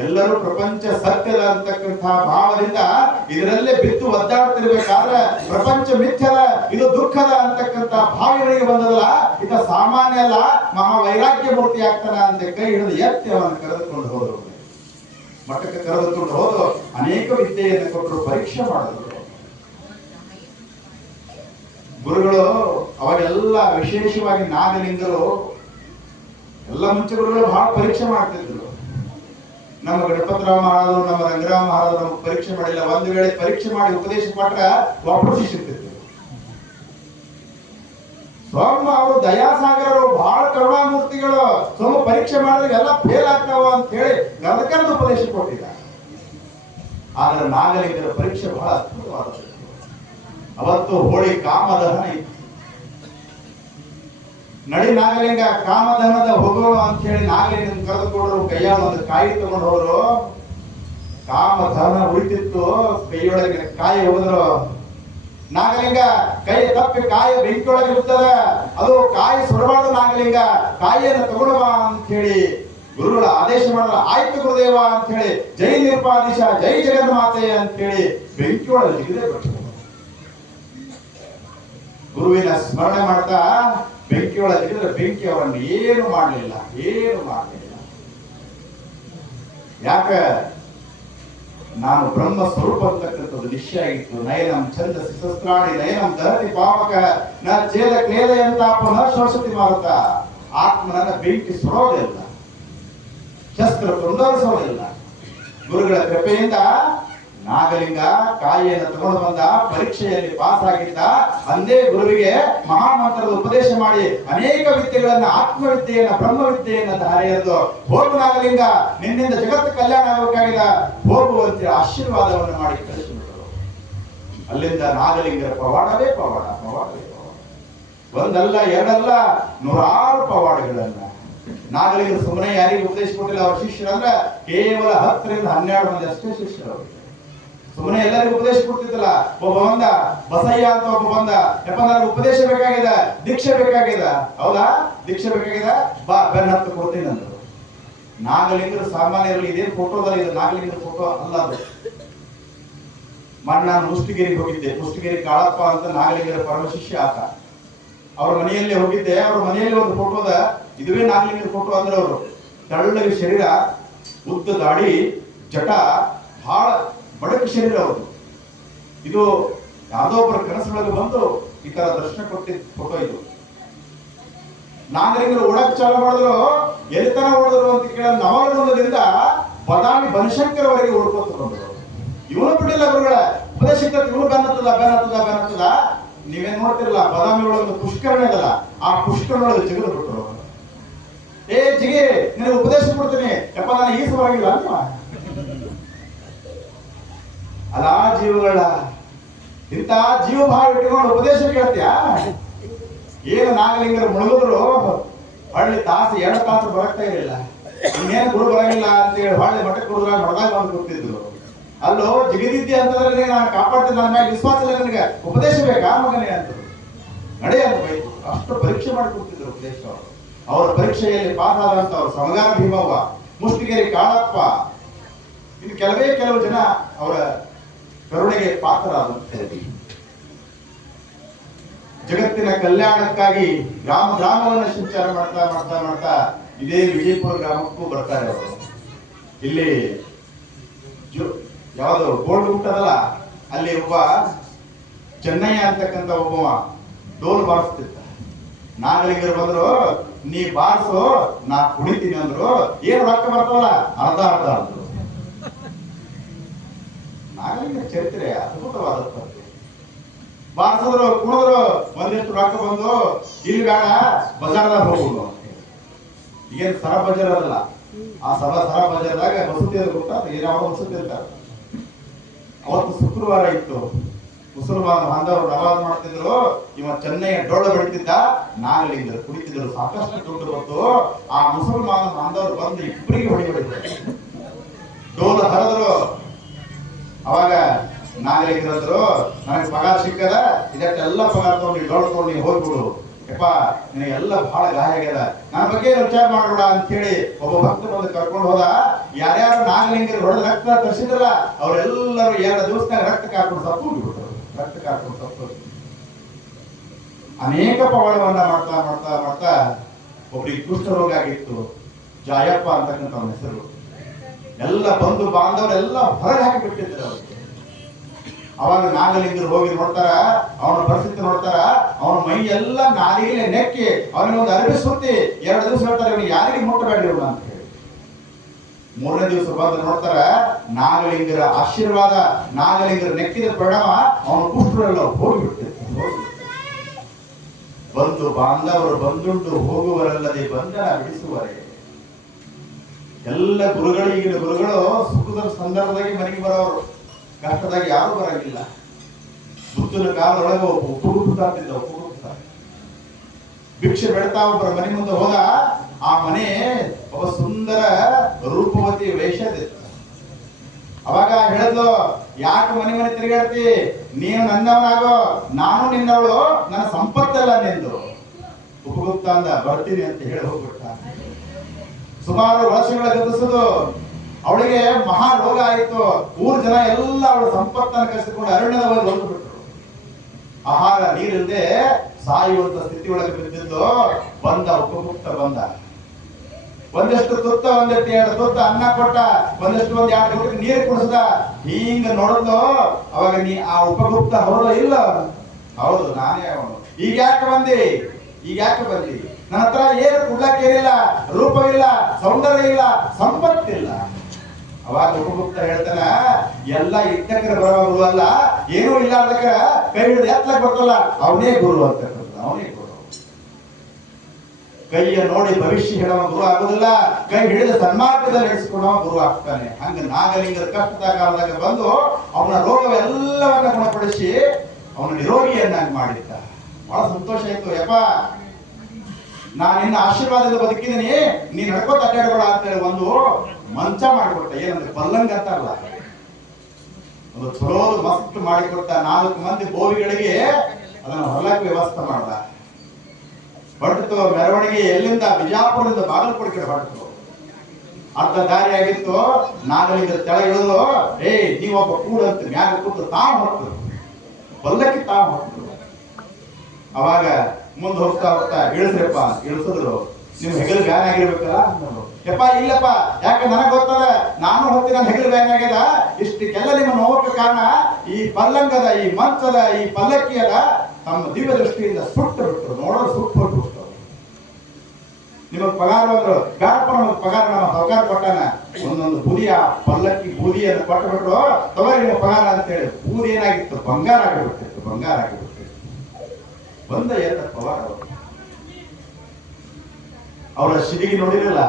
ಎಲ್ಲರೂ ಪ್ರಪಂಚ ಸತ್ಯದ ಅಂತಕ್ಕಂಥ ಭಾವದಿಂದ ಇದರಲ್ಲೇ ಬಿತ್ತು ಒದ್ದಾಡ್ತಿರ್ಬೇಕಾದ್ರೆ ಪ್ರಪಂಚ ಮಿಥ್ಯದ, ಇದು ದುಃಖದ ಅಂತಕ್ಕಂಥ ಭಾವನೆಗೆ ಬಂದದಲ್ಲ, ಇದ ಸಾಮಾನ್ಯ ಅಲ್ಲ, ಮಹಾ ವೈರಾಗ್ಯ ಮೂರ್ತಿ ಆಗ್ತಾನ ಅಂತ ಕೈ ಹಿಡಿದು ಎತ್ತಿ ಅವನು ಕರೆದುಕೊಂಡು ಹೋದ್ರು. ಮಠಕ್ಕೆ ಕರೆದುಕೊಂಡು ಹೋದ್ರು. ಅನೇಕ ವಿದ್ಯೆಯನ್ನು ಕೊಟ್ಟರು, ಪರೀಕ್ಷೆ ಮಾಡಿದ್ರು. ಗುರುಗಳು ಅವಾಗೆಲ್ಲ ವಿಶೇಷವಾಗಿ ನಾಗಲಿಂಗರು ಎಲ್ಲ ಮುಂಚೆ ಗುರುಗಳು ಬಹಳ ಪರೀಕ್ಷೆ ಮಾಡ್ತಿದ್ರು. ನಮ್ಮ ಗಣಪತರಾವ್ ಮಹಾರಾಜರು, ನಮ್ಮ ರಂಗರಾವ್ ಮಹಾರಾಜರು ನಮಗೆ ಪರೀಕ್ಷೆ ಮಾಡಿಲ್ಲ. ಒಂದು ವೇಳೆ ಪರೀಕ್ಷೆ ಮಾಡಿ ಉಪದೇಶ ಕೊಟ್ರೆ ವಾಪಸ್ ಸಿಗ್ತಿದ್ರು. ಸ್ವಾಮ ಅವರು ದಯಾಸಾಗರರು, ಬಹಳ ಕರುಣಾಮೂರ್ತಿಗಳು. ಸೋಮ ಪರೀಕ್ಷೆ ಮಾಡಿದ್ರೆ ಎಲ್ಲ ಫೇಲ್ ಆಗ್ತಾವ ಅಂತ ಹೇಳಿ ಗದಕರದ ಉಪದೇಶ ಕೊಟ್ಟಿದ್ದಾರೆ. ಆದ್ರೆ ನಾಗಲಿಂಗರ ಪರೀಕ್ಷೆ ಬಹಳ ಅದ್ಭುತವಾದದ್ದು. ಅವತ್ತು ಹೋಳಿ ಕಾಮದಹನ ಇತ್ತು. ನಡಿ ನಾಗಲಿಂಗ ಕಾಮದಹನದ ಹೋಗೋಣ ಅಂತ ಹೇಳಿ ನಾಗಲಿಂಗ ಕರೆದುಕೊಂಡ್ರು. ಕೈಯಾಗ ಒಂದು ಕಾಯಿ ತಗೊಂಡು ಹೋದ್ರು. ಕಾಮದಹನ ಉಳಿತಿತ್ತು, ಕೈಯೊಳಗೆ ಕಾಯಿ ಹೋದ್ರು. ನಾಗಲಿಂಗ ಕೈ ತಪ್ಪಿ ಕಾಯಿ ಬೆಂಕಿಯೊಳಗೆ ಇರ್ತದ, ಅದು ಕಾಯಿ ಸುಡಬಾರ್ದು ನಾಗಲಿಂಗ, ಕಾಯಿಯನ್ನು ತಗೊಳ್ಳುವ ಅಂತ ಹೇಳಿ ಗುರುಗಳ ಆದೇಶ ಮಾಡಲ್ಲ, ಆಯ್ತು ಗುರುದೇವ ಅಂತ ಹೇಳಿ ಜೈ ನಿರ್ಪಾದೀಶ ಜೈ ಜಗನ್ಮಾತೆ ಅಂತ ಹೇಳಿ ಬೆಂಕಿ ಒಳಗೆ ಜಿಗಿದೆ ಬಿಟ್ಟು ಗುರುವಿನ ಸ್ಮರಣೆ ಮಾಡ್ತಾ ಬೆಂಕಿ ಒಳಗೆ ಜಿಗಿದ್ರೆ ಬೆಂಕಿ ಅವರನ್ನು ಏನು ಮಾಡಲಿಲ್ಲ. ಯಾಕ? ನಾನು ಬ್ರಹ್ಮ ಸ್ವರೂಪ ಅಂತಕ್ಕಂಥದ್ದು ನಿಶ್ಚಯ ಆಗಿತ್ತು. ನಯನಂ ಚಂದ ಶಸ್ತ್ರಾಣಿ ನಯನಂ ದಹತಿ ಪಾವಕ ನ ಛೇದ ಕ್ಲೇದ ಅಂತ ಪುನಃ ಶೋಷತಿ ಮಾರುತ. ಆತ್ಮನನ್ನ ಬೆಂಕಿ ಸುಡೋದಿಲ್ಲ, ಶಸ್ತ್ರ ತುಂಡರಿಸೋದಿಲ್ಲ. ಗುರುಗಳ ಕೃಪೆಯಿಂದ ನಾಗಲಿಂಗ ಕಾಯಿಯನ್ನು ತಗೊಂಡು ಬಂದ, ಪರೀಕ್ಷೆಯಲ್ಲಿ ಪಾಸ್ ಆಗಿದ್ದ. ಅಂದೇ ಗುರುವಿಗೆ ಮಹಾಮಂತ್ರದ ಉಪದೇಶ ಮಾಡಿ ಅನೇಕ ವಿದ್ಯೆಗಳನ್ನ, ಆತ್ಮವಿದ್ಯೆಯನ್ನ, ಬ್ರಹ್ಮವಿದ್ಯೆಯನ್ನ ಧಾರೆ ಎರೆದು, ಹೋಗು ನಾಗಲಿಂಗ, ನಿನ್ನಿಂದ ಜಗತ್ತು ಕಲ್ಯಾಣ ಆಗಬೇಕಾಗಿದ, ಹೋಗುವಂತೆ ಆಶೀರ್ವಾದವನ್ನು ಮಾಡಿ ಕಳಿಸಿಬಿಟ್ಟರು. ಅಲ್ಲಿಂದ ನಾಗಲಿಂಗರ ಪವಾಡವೇ ಪವಾಡ. ಒಂದಲ್ಲ ಎರಡಲ್ಲ, ನೂರಾರು ಪವಾಡಗಳನ್ನ ನಾಗಲಿಂಗರು ಸುಮ್ಮನೆ ಯಾರಿಗೂ ಉಪದೇಶ ಕೊಟ್ಟಿಲ್ಲ. ಅವ್ರ ಶಿಷ್ಯರಂದ್ರೆ ಕೇವಲ 10 ರಿಂದ 12 ಮಂದಿ ಅಷ್ಟೇ ಶಿಷ್ಯರು. ಸುಮ್ಮನೆ ಎಲ್ಲರಿಗೂ ಉಪದೇಶ ಕೊಡ್ತಿದ್ದಲ್ಲ. ಒಬ್ಬ ಬಂದ, ಬಸಯ್ಯ ಅಂತ ಒಬ್ಬ ಬಂದ, ಯಪ್ಪ ನನಗೆ ಉಪದೇಶ ಬೇಕಾಗಿದೆ, ದೀಕ್ಷೆ ಬೇಕಾಗಿದೆ. ಹೌದಾ, ದೀಕ್ಷೆ ಬೇಕಾಗಿದೆ, ಬಾ ಬೆನ್ನ ಹತ್ತು ಕೊಡ್ತೀನಿ ಅಂದ್ರು. ನಾಗಲಿಂಗರು ಸಾಮಾನ್ಯರಲ್ಲಿ ಇದೇನು ಫೋಟೋದಲ್ಲಿ ಇದೆ, ನಾಗಲಿಂಗರ ಫೋಟೋ ಅಲ್ಲ ಅದು. ನಾನು ಮುಷ್ಟಿಗಿರಿಗೆ ಹೋಗಿದ್ದೆ. ಮುಷ್ಟಿಗಿರಿ ಕಾಳಪ್ಪ ಅಂತ ನಾಗಲಿಂಗರ ಪರಮ ಶಿಷ್ಯ ಆತ. ಅವ್ರ ಮನೆಯಲ್ಲಿ ಹೋಗಿದ್ದೆ. ಅವ್ರ ಮನೆಯಲ್ಲಿ ಒಂದು ಫೋಟೋದ, ಇದುವೇ ನಾಗಲಿಂಗರ ಫೋಟೋ ಅಂದ್ರೆ ಅವರು ತೆಳ್ಳಗೆ ಶರೀರ, ಉದ್ದ ದಾಡಿ, ಜಟ, ಬಹಳ ಬಡಕ ಶರೀರ ಅವರು. ಇದು ಯಾವುದೋ ಒಬ್ಬರ ಕನಸುಗಳಿಗೆ ಬಂದು ಈ ತರ ದರ್ಶನ ಕೊಟ್ಟಿದ್ದ ಫೋಟೋ ಇದು. ನಾಗಲಿಂಗರು ಓಡಕ್ ಚಾಲು ಮಾಡಿದ್ರು. ಎಲ್ಲಿತನ ಓಡಿದ್ರು ಅಂತ ಕೇಳ ನವಲಗುಂದದಿಂದ ಬದಾಮಿ ಬನಶಂಕರವರೆಗೆ ಓಡ್ಕೊತ ಬಂದರು. ಇವನು ಬಿಟ್ಟಿಲ್ಲ ಗುರುಗಳ ಉಪದೇಶ. ಇವನು ಬೆನ್ನತ್ತದ. ನೀವೇನ್ ನೋಡ್ತಿರಲ್ಲ, ಬದಾಮಿ ಒಳಗೆ ಪುಷ್ಕರಣೆ ಅದಲ್ಲ, ಆ ಪುಷ್ಕರಣ ಒಳಗೆ ಜಿಗಿದು ಬಿಟ್ಟರು. ಏ ಜಿಗಿ, ನಿನಗೆ ಉಪದೇಶ ಕೊಡ್ತೀನಿ, ಯಪ್ಪ ನಾನು ಈಸು ಬರಂಗಿಲ್ಲ ಅಂತ. ಅಲಾ ಜೀವಗಳ, ಇಂಥ ಜೀವ ಭಾವ ಇಟ್ಟುಕೊಂಡು ಉಪದೇಶ ಕೇಳ್ತೀಯ? ಏನು ನಾಗಲಿಂಗರು ಮುಳುಗಿದ್ರು ಹಳ್ಳಿ ತಾಸು 2 ತಾಸು ಬರಕ್ತಾ ಇರಲಿಲ್ಲ. ಇನ್ನೇನು ಗುರು ಬರಂಗಿಲ್ಲ ಅಂತ ಹೇಳಿ ಹೊಳ್ಳಿ ಮಠಕ್ಕೆ ಹೋದ್ರ ಹೊಡೆದಾಗ ಬಂದು ಕೂತಿದ್ರು. ಅಲ್ಲೋ ಜಿಗಿದಿದ್ದೆ ಅಂತಂದ್ರೆ ನಾನು ಕಾಪಾಡ್ತೀನಿ, ನನ್ನ ಮ್ಯಾಗ ವಿಶ್ವಾಸ ಇಲ್ಲ, ನನಗೆ ಉಪದೇಶ ಬೇಕಾ ಮಗನೇ ಅಂತ ನಡೆ ಅಂತ ಬೈತು. ಅಷ್ಟು ಪರೀಕ್ಷೆ ಮಾಡಿ ಕೂತಿದ್ರು ಉಪದೇಶ. ಅವರ ಪರೀಕ್ಷೆಯಲ್ಲಿ ಪಾಸ್ ಆದಂತವ್ರು ಸಮಗಾರ ಭೀಮವ್ವ, ಮುಷ್ಟಿಗೇರಿ ಕಾಳಪ್ಪ, ಇನ್ನು ಕೆಲವು ಜನ ಅವರ ಕರುಣೆಗೆ ಪಾತ್ರರಾದಂತೆ. ಜಗತ್ತಿನ ಕಲ್ಯಾಣಕ್ಕಾಗಿ ಗ್ರಾಮವನ್ನು ಸಂಚಾರ ಮಾಡ್ತಾ ಇದೇ ವಿಜಯಪುರ ಗ್ರಾಮಕ್ಕೂ ಬರ್ತಾರೆ ಅವರು. ಇಲ್ಲಿ ಯಾವುದು ಗೋಲ್ಡ್ ಹುಟ್ಟದಲ್ಲ, ಅಲ್ಲಿ ಒಬ್ಬ ಚೆನ್ನಯ್ಯ ಅಂತಕ್ಕಂಥ ಒಬ್ಬವ ಡೋಲ್ ಬಾರಿಸ್ತಿದ್ದ. ನಾಗಲಿಂಗರು ಬಂದ್ರು, ನೀ ಬಾರಿಸು ನಾ ಕುಡಿತೀನಿ ಅಂದ್ರು. ಏನು ರೊಕ್ಕ ಬರ್ತಾವಲ್ಲ ಅರ್ಧ ಅಂದ್ರು. ನಾಗಲಿಂಗರ ಚರಿತ್ರೆ ಅದ್ಭುತವಾದ. ಬಾರಿಸಿದ್ರು, ಕುಡಿದ್ರು, ಒಂದಿಷ್ಟು ರೊಕ್ಕ ಬಂದು, ಇಲ್ಲಿ ಬೇಡ ಬಜಾರ್ದಾಗ ಹೋಗುದು. ಈಗೇನು ಸರ ಬಜಾರ್ ಅದಲ್ಲ, ಆ ಸರ ಬಜಾರ್ದಾಗ ವಸತಿ ಅದು ಗೊತ್ತಾ, ಯಾವ ವಸತಿ ಇರ್ತಾರೆ. ಅವತ್ತು ಶುಕ್ರವಾರ ಇತ್ತು. ಮುಸಲ್ಮಾನ ಬಾಂಧವರು ನಮಾಜ್ ಮಾಡ್ತಿದ್ರು. ಇವ ಚೆನ್ನಯ್ಯ ಡೋಳ ಬಡಿತಿದ್ದ, ನಾಗಲಿಂಗರು ಕುಡಿತಿದ್ರು. ಸಾಕಷ್ಟು ದುಡ್ಡು ಬಂತು. ಆ ಮುಸಲ್ಮಾನ ಬಾಂಧವರು ಬಂದು ಇಬ್ಬರಿಗೆ ಹೊಡಿದ್ರು. ಡೋಲ ಹರಿದ್ರು. ಅವಾಗ ನಾಗಲಿಂಗರಂದ್ರು, ನನಗೆ ಪಗಾರ ಸಿಕ್ಕದ, ಇದಕ್ಕೆಲ್ಲ ಪಗಾರ ತಗೊಂಡು ಡೋಳ ತಗೊಂಡು ನೀವು ಹೋಗ್ಬಿಡು, ಯಪ್ಪ ನಿನಗೆಲ್ಲ ಬಹಳ ಗಾಯ ಆಗ್ಯದ, ನನ್ನ ಬಗ್ಗೆ ವಿಚಾರ ಮಾಡೋಣ ಅಂತ ಹೇಳಿ ಒಬ್ಬ ಭಕ್ತ ಬಂದು ಕರ್ಕೊಂಡು ಹೋದ. ಯಾರ್ಯಾರು ನಾಗಲಿಂಗರು ಹೊಡೆದ ರಕ್ತ ತರಿಸಿದ್ರಲ್ಲ ಅವರೆಲ್ಲರೂ 2 ದಿವಸದಾಗ ರಕ್ತ ಕಾಕೊಂಡು ಸತ್ತು ಹೋಗ್ಬಿಟ್ರು. ಅನೇಕ ಪವಾಡವನ್ನ ಮಾಡ್ತಾ ಒಬ್ಬರಿಗೆ ಕುಷ್ಠ ರೋಗ ಆಗಿತ್ತು. ಜಾಯಪ್ಪ ಅಂತಕ್ಕಂಥ ಅವನ ಹೆಸರು. ಎಲ್ಲ ಬಂಧು ಬಾಂಧವರೆಲ್ಲ ಹೊರಗೆ ಹಾಕಿ ಬಿಟ್ಟಿದ್ರು ಅವ್ರಿಗೆ. ಅವಾಗ ನಾಗಲಿಂಗರು ಹೋಗಿ ನೋಡ್ತಾರ, ಅವನ ಪರಿಸ್ಥಿತಿ ನೋಡ್ತಾರ. ಅವನ ಮೈ ಎಲ್ಲ ನಾಲಿಗೆ ನೆಕ್ಕಿ ಅವನಿಗೆ ಒಂದು ಅರಬಿ ಸುತ್ತಿ 2 ದಿವಸ ಹೇಳ್ತಾರೆ, ಇವನಿಗೆ ಯಾರಿಗೆ ಮುಟ್ಟಬೇಡ್ರಿ ಇವ್ನ ಅಂತ ಹೇಳಿ. 3ನೇ ದಿವಸ ಬಂದು ನೋಡ್ತಾರ, ನಾಗಲಿಂಗರ ಆಶೀರ್ವಾದ, ನಾಗಲಿಂಗರ ನೆಕ್ಕಿದ ಪರಿಣಾಮ ಅವನ ಕುಷ್ಠರೆಲ್ಲ ಹೋಗಿಬಿಡ್ತಿತ್ತು. ಬಂದು ಬಾಂಧವರು ಬಂದುಂಟು ಹೋಗುವರಲ್ಲದೆ ಬಂಧನ ಬಿಡಿಸುವರೆ. ಎಲ್ಲ ಗುರುಗಳು, ಈಗಿನ ಗುರುಗಳು ಸುಖದ ಸಂದರ್ಭದಾಗ ಮನೆಗೆ ಬರೋರು, ಕಷ್ಟದಾಗ ಯಾರು ಬರಂಗಿಲ್ಲ. ಬುದ್ಧನ ಕಾಲದೊಳಗೆ ಉಪಗುಪ್ತಾಗ್ತಿದ್ದ. ಭಿಕ್ಷೆ ಬೆಡ್ತಾ ಒಬ್ಬರ ಮನೆ ಮುಂದೆ ಹೋದ. ಆ ಮನೆ ಒಬ್ಬ ಸುಂದರ ರೂಪವತಿ ವೇಷದಿತ್ತು. ಅವಾಗ ಹೇಳಿದ್ಲು, ಯಾಕೆ ಮನೆ ತಿರುಗಾಡ್ತಿ, ನೀನು ನನ್ನವನಾಗೋ, ನಾನು ನಿನ್ನವಳು, ನನ್ನ ಸಂಪತ್ತೆಲ್ಲ ನಿಂದು. ಉಪಗುಪ್ತ ಅಂದ, ಬರ್ತೀನಿ ಅಂತ ಹೇಳಿ ಹೋಗ್ಬಿಟ್ಟ. ಸುಮಾರು ವರ್ಷಗಳ ಗತಿಸೋದು. ಅವಳಿಗೆ ಮಹಾ ರೋಗ ಆಯಿತು. ಊರ್ ಜನ ಎಲ್ಲ ಅವಳ ಸಂಪತ್ತನ್ನು ಕಸಿಕೊಂಡು ಅರಣ್ಯದ ಒಳಗೆ ಹೊಂದು ಬಿಟ್ರು. ಆಹಾರ ನೀರಿಲ್ಲದೆ ಸಾಯುವಂತ ಸ್ಥಿತಿ ಒಳಗೆ ಬಿದ್ದಿದ್ದು. ಬಂದ ಉಪಗುಪ್ತ ಬಂದ. ಒಂದಷ್ಟು ತುತ್ತ, ಒಂದಷ್ಟು ಎರಡು ತುತ್ತ ಅನ್ನ ಕೊಟ್ಟ, ಒಂದಷ್ಟು ಒಂದ್ ಎರಡು ಗುಟಕ್ಕೆ ನೀರು ಕುಡಿಸ್ದ. ಹಿಂಗ ನೋಡಿದ್ಲು. ಅವಾಗ ನೀ ಆ ಉಪಗುಪ್ತ ಹೌದು ಇಲ್ಲ? ಹೌದು, ನಾನೇ ಅವನು. ಈಗ ಯಾಕೆ ಬಂದಿ? ನನ್ನ ಹತ್ರ ಏನು ಕೊಡ್ಲಕ್ಕೇನಿಲ್ಲ, ರೂಪವಿಲ್ಲ, ಸೌಂದರ್ಯ ಇಲ್ಲ, ಸಂಪತ್ತಿಲ್ಲ. ಅವಾಗ ಉಪಗುಪ್ತ ಹೇಳ್ತಾನ, ಎಲ್ಲ ಇದ್ದಕ್ರ ಬರುವ ಗುರು ಅಲ್ಲ, ಏನೂ ಇಲ್ಲಾರ್ದಕ್ಕ ಕೈ ಹಿಡಿದು ಎತ್ತಲಕ್ ಬರ್ತಲ್ಲ, ಅವನೇ ಗುರು ಅಂತಕ್ಕಂಥ. ಅವನೇ ಗುರು. ಕೈಯ ನೋಡಿ ಭವಿಷ್ಯ ಹೇಳುವ ಗುರು ಆಗುದಿಲ್ಲ, ಕೈ ಹಿಡಿದ ಸನ್ಮಾರ್ಗದಲ್ಲಿ ನಡೆಸಿಕೊಳ್ಳುವ ಗುರು ಆಗ್ತಾನೆ. ಹಂಗ ನಾಗಲಿಂಗದ ಕಷ್ಟದ ಕಾಲದಾಗ ಬಂದು ಅವನ ರೋಗವೆಲ್ಲವನ್ನ ಗುಣಪಡಿಸಿ ಅವನ ನಿರೋಗಿಯನ್ನಾಗಿ ಮಾಡಿದ್ದ. ಬಹಳ ಸಂತೋಷ ಆಯ್ತು. ಯಪ್ಪ, ನಾನು ನಿನ್ನ ಆಶೀರ್ವಾದದಿಂದ ಬದುಕಿದ್ದೀನಿ, ನೀನ್ ನಡ್ಕೋತ ಅಡ್ಡಾಡಬೇಡ ಅಂತೇಳಿ ಒಂದು ಮಂಚ ಮಾಡಿಕೊಟ್ಟ. ಏನಂದ್ರೆ ಪಲ್ಲಂಗ ಅಂತಾರಲ್ಲ, ಒಂದು ಚಲೋದು ಮಸ್ತ್ ಮಾಡಿಕೊಟ್ಟ. 4 ಮಂದಿ ಬೋವಿಗಳಿಗೆ ಅದನ್ನು ಹೊಲಕ್ಕೆ ವ್ಯವಸ್ಥೆ ಮಾಡ್ದ. ಹೊರಟಿತು ಮೆರವಣಿಗೆ. ಎಲ್ಲಿಂದ? ಬಿಜಾಪುರದಿಂದ ಬಾಗಲಕೋಟೆ ಕಡೆ ಹೊರಟಿತು. ಅರ್ಧ ದಾರಿ ಆಗಿತ್ತು. ನಾಗಲಿಂಗ ತೆಳ ಇಳಿದು, ನೀವೊಬ್ಬ ಕೂಡಂತ ಮ್ಯಾಗ ಕೂತು ತಾವು ಹೊತ್ತು ಪಲ್ಲಕ್ಕಿ ತಾವು ಹೊತ್ತು. ಅವಾಗ ಮುಂದೆ ಹೋಗ್ತಾ ಇಳಿಸ್ರಪ್ಪ. ಇಳಿಸಿದ್ರು. ನಿಮ್ ಹೆಗಲು ಬ್ಯಾನ್ ಆಗಿರ್ಬೇಕಲ್ಲ ಅಂದ್ರು. ಯಪ್ಪ ಇಲ್ಲಪ್ಪ, ಯಾಕೆ ನನಗೆ ಗೊತ್ತದ, ನಾನು ಹೋಗ್ತೀನಿ, ನನ್ನ ಹೆಗಲು ಬ್ಯಾನ್ ಆಗ್ಯದ. ಇಷ್ಟಕ್ಕೆಲ್ಲ ನಿಮ್ಮ ನೋವಕ್ಕೆ ಕಾರಣ ಈ ಪಲ್ಲಂಗದ, ಈ ಮಂಚದ, ಈ ಪಲ್ಲಕ್ಕಿಯದ ತಮ್ಮ ದಿವ್ಯ ದೃಷ್ಟಿಯಿಂದ ಸುಟ್ಟು ಬಿಟ್ಟರು. ನೋಡೋದು ಸುಟ್ಟು ಹೊಟ್ಟು. ನಿಮಗ್ ಪಗಾರ ಬಂದ್ರು, ಬೇಡಪ್ಪ ನಮಗ್ ಪಗಾರ, ನಮ್ಮ ಸಹಕಾರ ಕೊಟ್ಟಾನ. ಒಂದೊಂದು ಬೂದಿಯ ಪಲ್ಲಕ್ಕಿ ಬೂದಿಯನ್ನು ಕೊಟ್ಟು ಬಿಟ್ರು. ತಗೋರಿ ನಿಮ್ಮ ಪಗಾರ ಅಂತೇಳಿ. ಬೂದಿ ಏನಾಗಿತ್ತು? ಬಂಗಾರ ಆಗಿಬಿಡ್ತಿತ್ತು. ಬಂದ ಎಲ್ಲ ಪವಾಡ. ಅವರ ಶಿದಿಗೆ ನೋಡಿರಲ್ಲ,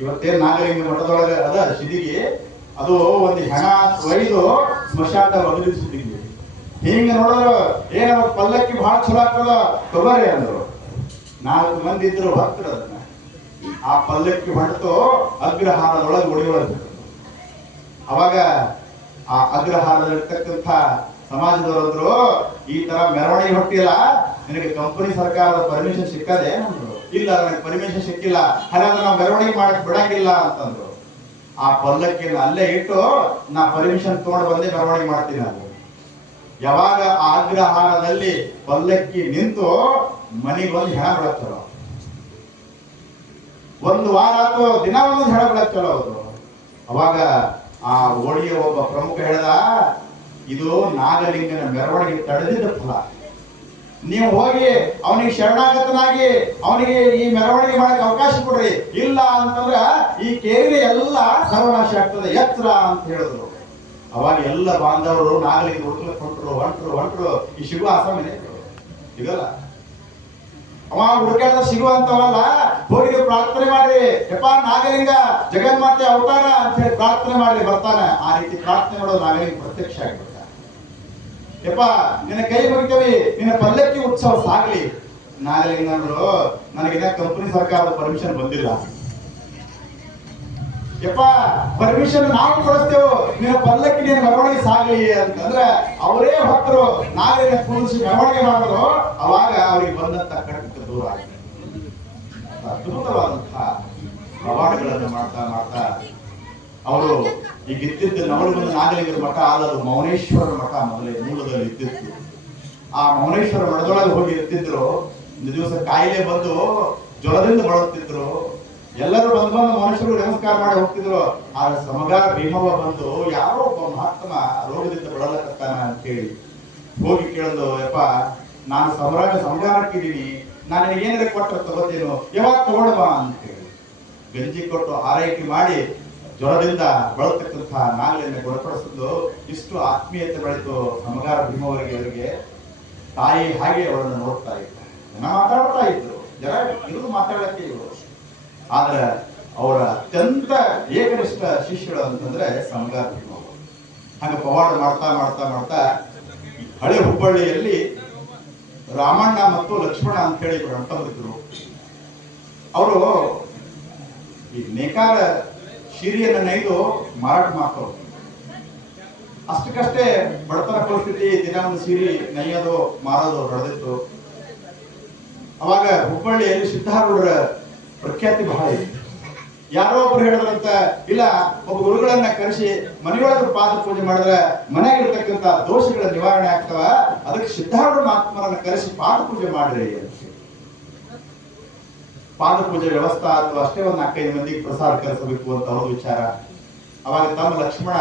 ಇವತ್ತೇನ್ ನಾಗಲಿಂಗ ಮಠದೊಳಗೆ ಅದ ಶಿದಿಗೆ. ಅದು ಒಂದು ಹೆಣ ಒಯ್ದು ಸ್ಮಶಾನದಾಗ ಒದಗಿದ ಶಿದಿಗೆ. ಹಿಂಗ ನೋಡಿದ್ರು, ಏನವ ಪಲ್ಲಕ್ಕಿ ಬಹಳ ಚಲೋ ಆಗ್ತದ, ತಗೋರಿ ಅಂದ್ರು. 4 ಮಂದಿ ಇದ್ರು ಭಕ್ತರು. ಅದನ್ನ ಆ ಪಲ್ಲಕ್ಕಿ ಹೊಡೆದು ಅಗ್ರಹಾರದೊಳಗೆ ಒಡೆಯೊಳಗೆ. ಅವಾಗ ಆ ಅಗ್ರಹಾರದಲ್ಲಿರ್ತಕ್ಕಂಥ ಸಮಾಜದವರಂದ್ರು, ಈ ತರ ಮೆರವಣಿಗೆ ಹೊಟ್ಟಿಲ್ಲ, ನಿನಗೆ ಕಂಪನಿ ಸರ್ಕಾರದ ಪರ್ಮಿಷನ್ ಸಿಕ್ಕದೆ ಅಂದ್ರು. ಇಲ್ಲ, ನನಗೆ ಪರ್ಮಿಷನ್ ಸಿಕ್ಕಿಲ್ಲ, ಹಾಗಾದ್ರೆ ನಾವು ಮೆರವಣಿಗೆ ಮಾಡಕ್ ಬಿಡಂಗಿಲ್ಲ ಅಂತಂದ್ರು. ಆ ಪಲ್ಲಕ್ಕಿಯನ್ನು ಅಲ್ಲೇ ಇಟ್ಟು ನಾ ಪರ್ಮಿಷನ್ ತಗೊಂಡು ಬಂದೆ ಮೆರವಣಿಗೆ ಮಾಡ್ತೀನಿ ಅಂದ್ರು. ಯಾವಾಗ ಆ ಅಗ್ರಹಾರದಲ್ಲಿ ಪಲ್ಲಕ್ಕಿ ನಿಂತು ಮನೆಗೆ ಒಂದು ಹೆಣ ಬಿಡಕ್ ಚಲೋ. 1 ವಾರ ಆತು, ದಿನ ಒಂದೊಂದು ಹೆಣ ಬಿಡಕ್ ಚಲೋ ಅವರು. ಅವಾಗ ಆ ಓಣಿಯ ಒಬ್ಬ ಪ್ರಮುಖ ಹೇಳ್ದ, ಇದು ನಾಗಲಿಂಗನ ಮೆರವಣಿಗೆ ತಡೆದಿದ್ದ ಫಲ. ನೀವು ಹೋಗಿ ಅವನಿಗೆ ಶರಣಾಗತನಾಗಿ ಅವನಿಗೆ ಈ ಮೆರವಣಿಗೆ ಮಾಡಕ್ಕೆ ಅವಕಾಶ ಕೊಡ್ರಿ. ಇಲ್ಲ ಅಂತಂದ್ರ ಈ ಕೇರಿ ಎಲ್ಲ ಸರ್ವನಾಶ ಆಗ್ತದೆ, ಎಚ್ಚರ ಅಂತ ಹೇಳಿದ್ರು. ಅವಾಗ ಎಲ್ಲ ಬಾಂಧವರು ನಾಗಲಿಂಗ ಹುಡುಕ್ಲಿಕ್ಕೆ ಹೊಂಟ್ರು. ಈ ಸಿಗುವ ಆಸಾಮನೆ ಸಿಗಲ್ಲ. ಅವ ಹುಡುಕಾಡ ಸಿಗುವಂತವಲ್ಲ. ಹೋಗಿ ಪ್ರಾರ್ಥನೆ ಮಾಡ್ರಿ, ಯಪ್ಪ ನಾಗಲಿಂಗ ಜಗನ್ಮಾತೆ ಅವತಾರ ಅಂತ ಹೇಳಿ ಪ್ರಾರ್ಥನೆ ಮಾಡ್ರಿ, ಬರ್ತಾನೆ. ಆ ರೀತಿ ಪ್ರಾರ್ಥನೆ ಮಾಡೋದು ನಾಗಲಿಂಗ ಪ್ರತ್ಯಕ್ಷ ಆಗಿಬಿಡ್ತಾನೆ. ಯಪ್ಪ ನಿನ್ನ ಕೈ ಮುಗಿತೀವಿ, ನಿನ್ನ ಪಲ್ಲಕ್ಕಿ ಉತ್ಸವ ಸಾಗ್ಲಿ. ನಾಗಲಿಂಗ ಅಂದ್ರು, ನನಗಿನ್ನ ಕಂಪನಿ ಸರ್ಕಾರದ ಪರ್ಮಿಷನ್ ಬಂದಿಲ್ಲ. ಯಪ್ಪ ಪರ್ಮಿಷನ್ ನಾವು ಕೊಡಿಸ್ತೇವೆ, ನಿನ್ನ ಪಲ್ಲಕ್ಕಿ ನಿನ್ನ ಮೆರವಣಿಗೆ ಸಾಗ್ಲಿ ಅಂತಂದ್ರೆ ಅವರೇ ಭಕ್ತರು ನಾಗಲಿಂಗ ಕೂರಿಸಿ ಮೆರವಣಿಗೆ ಮಾಡಿದ್ರು. ಅವಾಗ ಅವ್ರಿಗೆ ಬಂದಂತ ಕಟ್ಟಕ್ಕೆ ದೂರ ಆಗಿದೆ. ಅದ್ಭುತವಾದಂತಹ ಪವಾಡಗಳನ್ನು ಮಾಡ್ತಾ ಅವರು ಈಗ ಇದ್ದಿದ್ದು ನವಲಗುಂದ ನಾಗಲಿಂಗರ ಮಠ ಆದದು ಮೌನೇಶ್ವರ ಮಠ ಮೊದಲೇ ಮೂಲದಲ್ಲಿ ಇದ್ದಿತ್ತು. ಆ ಮೌನೇಶ್ವರ ಮಠದೊಳಗೆ ಹೋಗಿ ಇರ್ತಿದ್ರು. ಒಂದು ದಿವಸ ಕಾಯಿಲೆ ಬಂದು ಜ್ವರದಿಂದ ಬಳಲ್ತಿದ್ರು. ಎಲ್ಲರೂ ಬಂದು ಮನುಷ್ಯರು ನಮಸ್ಕಾರ ಮಾಡಿ ಹೋಗ್ತಿದ್ರು. ಆ ಸಮಗಾರ ಭೀಮವ್ವ ಬಂದು ಯಾರೋ ಒಬ್ಬ ಮಹಾತ್ಮ ರೋಗದಿಂದ ಬಳಲಕತ್ತಾನ ಅಂತ ಹೇಳಿ ಹೋಗಿ ಕೇಳಿದ್ರು, ಯಪ್ಪ ನಾನು ಸಮಗಾರಕ್ಕಿದ್ದೀನಿ, ನಾನು ಏನಾರ ಕೊಟ್ಟರೆ ತಗೋತೇನೋ, ಯಾವಾಗ ತಗೊಂಡಬಾ ಅಂತ ಹೇಳಿ ಗಂಜಿ ಕೊಟ್ಟು ಆರೈಕೆ ಮಾಡಿ ಜ್ವರದಿಂದ ಬಳತಕ್ಕಂಥ ನಾಗಲಿಂಗ ಗುಣಪಡಿಸಿದ್ದು. ಇಷ್ಟು ಆತ್ಮೀಯತೆ ಬೆಳೆದು ಸಮಗಾರ ಭೀಮವರಿಗೆ ಅವರಿಗೆ ತಾಯಿ ಹಾಗೆ ಅವರನ್ನು ನೋಡ್ತಾ ಇದ್ದಾರೆ. ಜನ ಮಾತಾಡ್ತಾ ಇದ್ರು, ಜನ ಇರುವುದು ಮಾತಾಡಕ್ಕೆ ಇವರು. ಆದ್ರೆ ಅವರ ಅತ್ಯಂತ ಏಕನಿಷ್ಠ ಶಿಷ್ಯರು ಅಂತಂದ್ರೆ ಸಮಗಾರ ಭೀಮವ್ವ. ಹಾಗೆ ಪವಾಡ ಮಾಡ್ತಾ ಹಳೆ ಹುಬ್ಬಳ್ಳಿಯಲ್ಲಿ ರಾಮಣ್ಣ ಮತ್ತು ಲಕ್ಷ್ಮಣ ಅಂತ ಹೇಳಿ ಇದ್ರು. ಅವರು ಈ ನೇಕಾರ ಸೀರೆಯನ್ನು ನೈದು ಮಾರಾಟ ಮಾಡ್ತಾರೆ. ಅಷ್ಟಕ್ಕಷ್ಟೇ ಬಡತನ ಪರಿಸ್ಥಿತಿ, ದಿನ ಒಂದು ಸೀರೆ ನೈಯೋದು ಮಾರೋದು ನಡೆದಿತ್ತು. ಅವಾಗ ಹುಬ್ಬಳ್ಳಿಯಲ್ಲಿ ಸಿದ್ಧಾರೂಢರ ಪ್ರಖ್ಯಾತಿ ಬಹಳ ಇತ್ತು. ಯಾರೋ ಒಬ್ರು ಹೇಳಿದ್ರಂತ, ಇಲ್ಲ ಒಬ್ಬ ಗುರುಗಳನ್ನ ಕರೆಸಿ ಮನೆಯೊಳಗೆ ಪಾದ ಪೂಜೆ ಮಾಡಿದ್ರೆ ಮನೆಯಾಗಿರ್ತಕ್ಕಂಥ ದೋಷಗಳ ನಿವಾರಣೆ ಆಗ್ತಾವ, ಅದಕ್ಕೆ ಸಿದ್ಧಾರೂಢ ಮಹಾತ್ಮರನ್ನ ಕರೆಸಿ ಪಾದ ಪೂಜೆ ಮಾಡ್ರಿ ಅಂತ. ಪಾದ ಪೂಜೆ ವ್ಯವಸ್ಥೆ ಅಥವಾ ಅಷ್ಟೇ ಒಂದು 4-5 ಮಂದಿಗೆ ಪ್ರಸಾದ ಕರೆಸಬೇಕು ಅಂತ ಅವ್ರ ವಿಚಾರ. ಅವಾಗ ತಮ್ಮ ಲಕ್ಷ್ಮಣ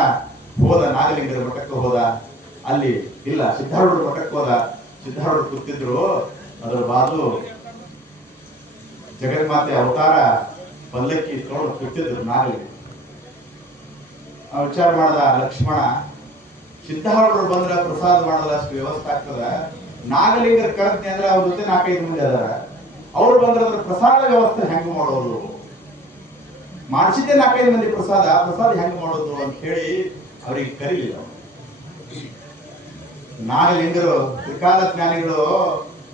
ಹೋದ, ನಾಗಲಿಂಗದ ಮಠಕ್ಕೆ ಹೋದ. ಅಲ್ಲಿ ಇಲ್ಲ, ಸಿದ್ಧಾರೂಢ ಮಠಕ್ಕೆ ಹೋದ. ಸಿದ್ಧಾರೂಢ ಕೂತಿದ್ರು, ಅದರ ಬಾಜು ಜಗನ್ಮಾತೆ ಅವತಾರ ಪಲ್ಲಕ್ಕಿ ತಗೊಂಡು ಕೂತಿದ್ರು ನಾಗಲಿಂಗ. ವಿಚಾರ ಮಾಡದ ಲಕ್ಷ್ಮಣ, ಸಿದ್ಧಾರೂಢರು ಬಂದ್ರೆ ಪ್ರಸಾದ ಮಾಡಲ್ಲ ಅಷ್ಟು ವ್ಯವಸ್ಥೆ ಆಗ್ತದ, ನಾಗಲಿಂಗರ ಕರೆದ್ನಿ ಅಂದ್ರೆ ಅವ್ರ ಜೊತೆ 4-5 ಮಂದಿ ಅದಾರ, ಅವ್ರು ಬಂದ್ರೆ ಅದ್ರ ಪ್ರಸಾದ ವ್ಯವಸ್ಥೆ ಹೆಂಗ್ ಮಾಡೋದು, ಮಾಡಿಸಿದ್ದೆ 4-5 ಮಂದಿ ಪ್ರಸಾದ ಹೆಂಗ್ ಮಾಡೋದು ಅಂತ ಹೇಳಿ ಅವ್ರಿಗೆ ಕರೀಲಿಲ್ಲ. ನಾಗಲಿಂಗರು ತ್ರಿಕಾಲ ಜ್ಞಾನಿಗಳು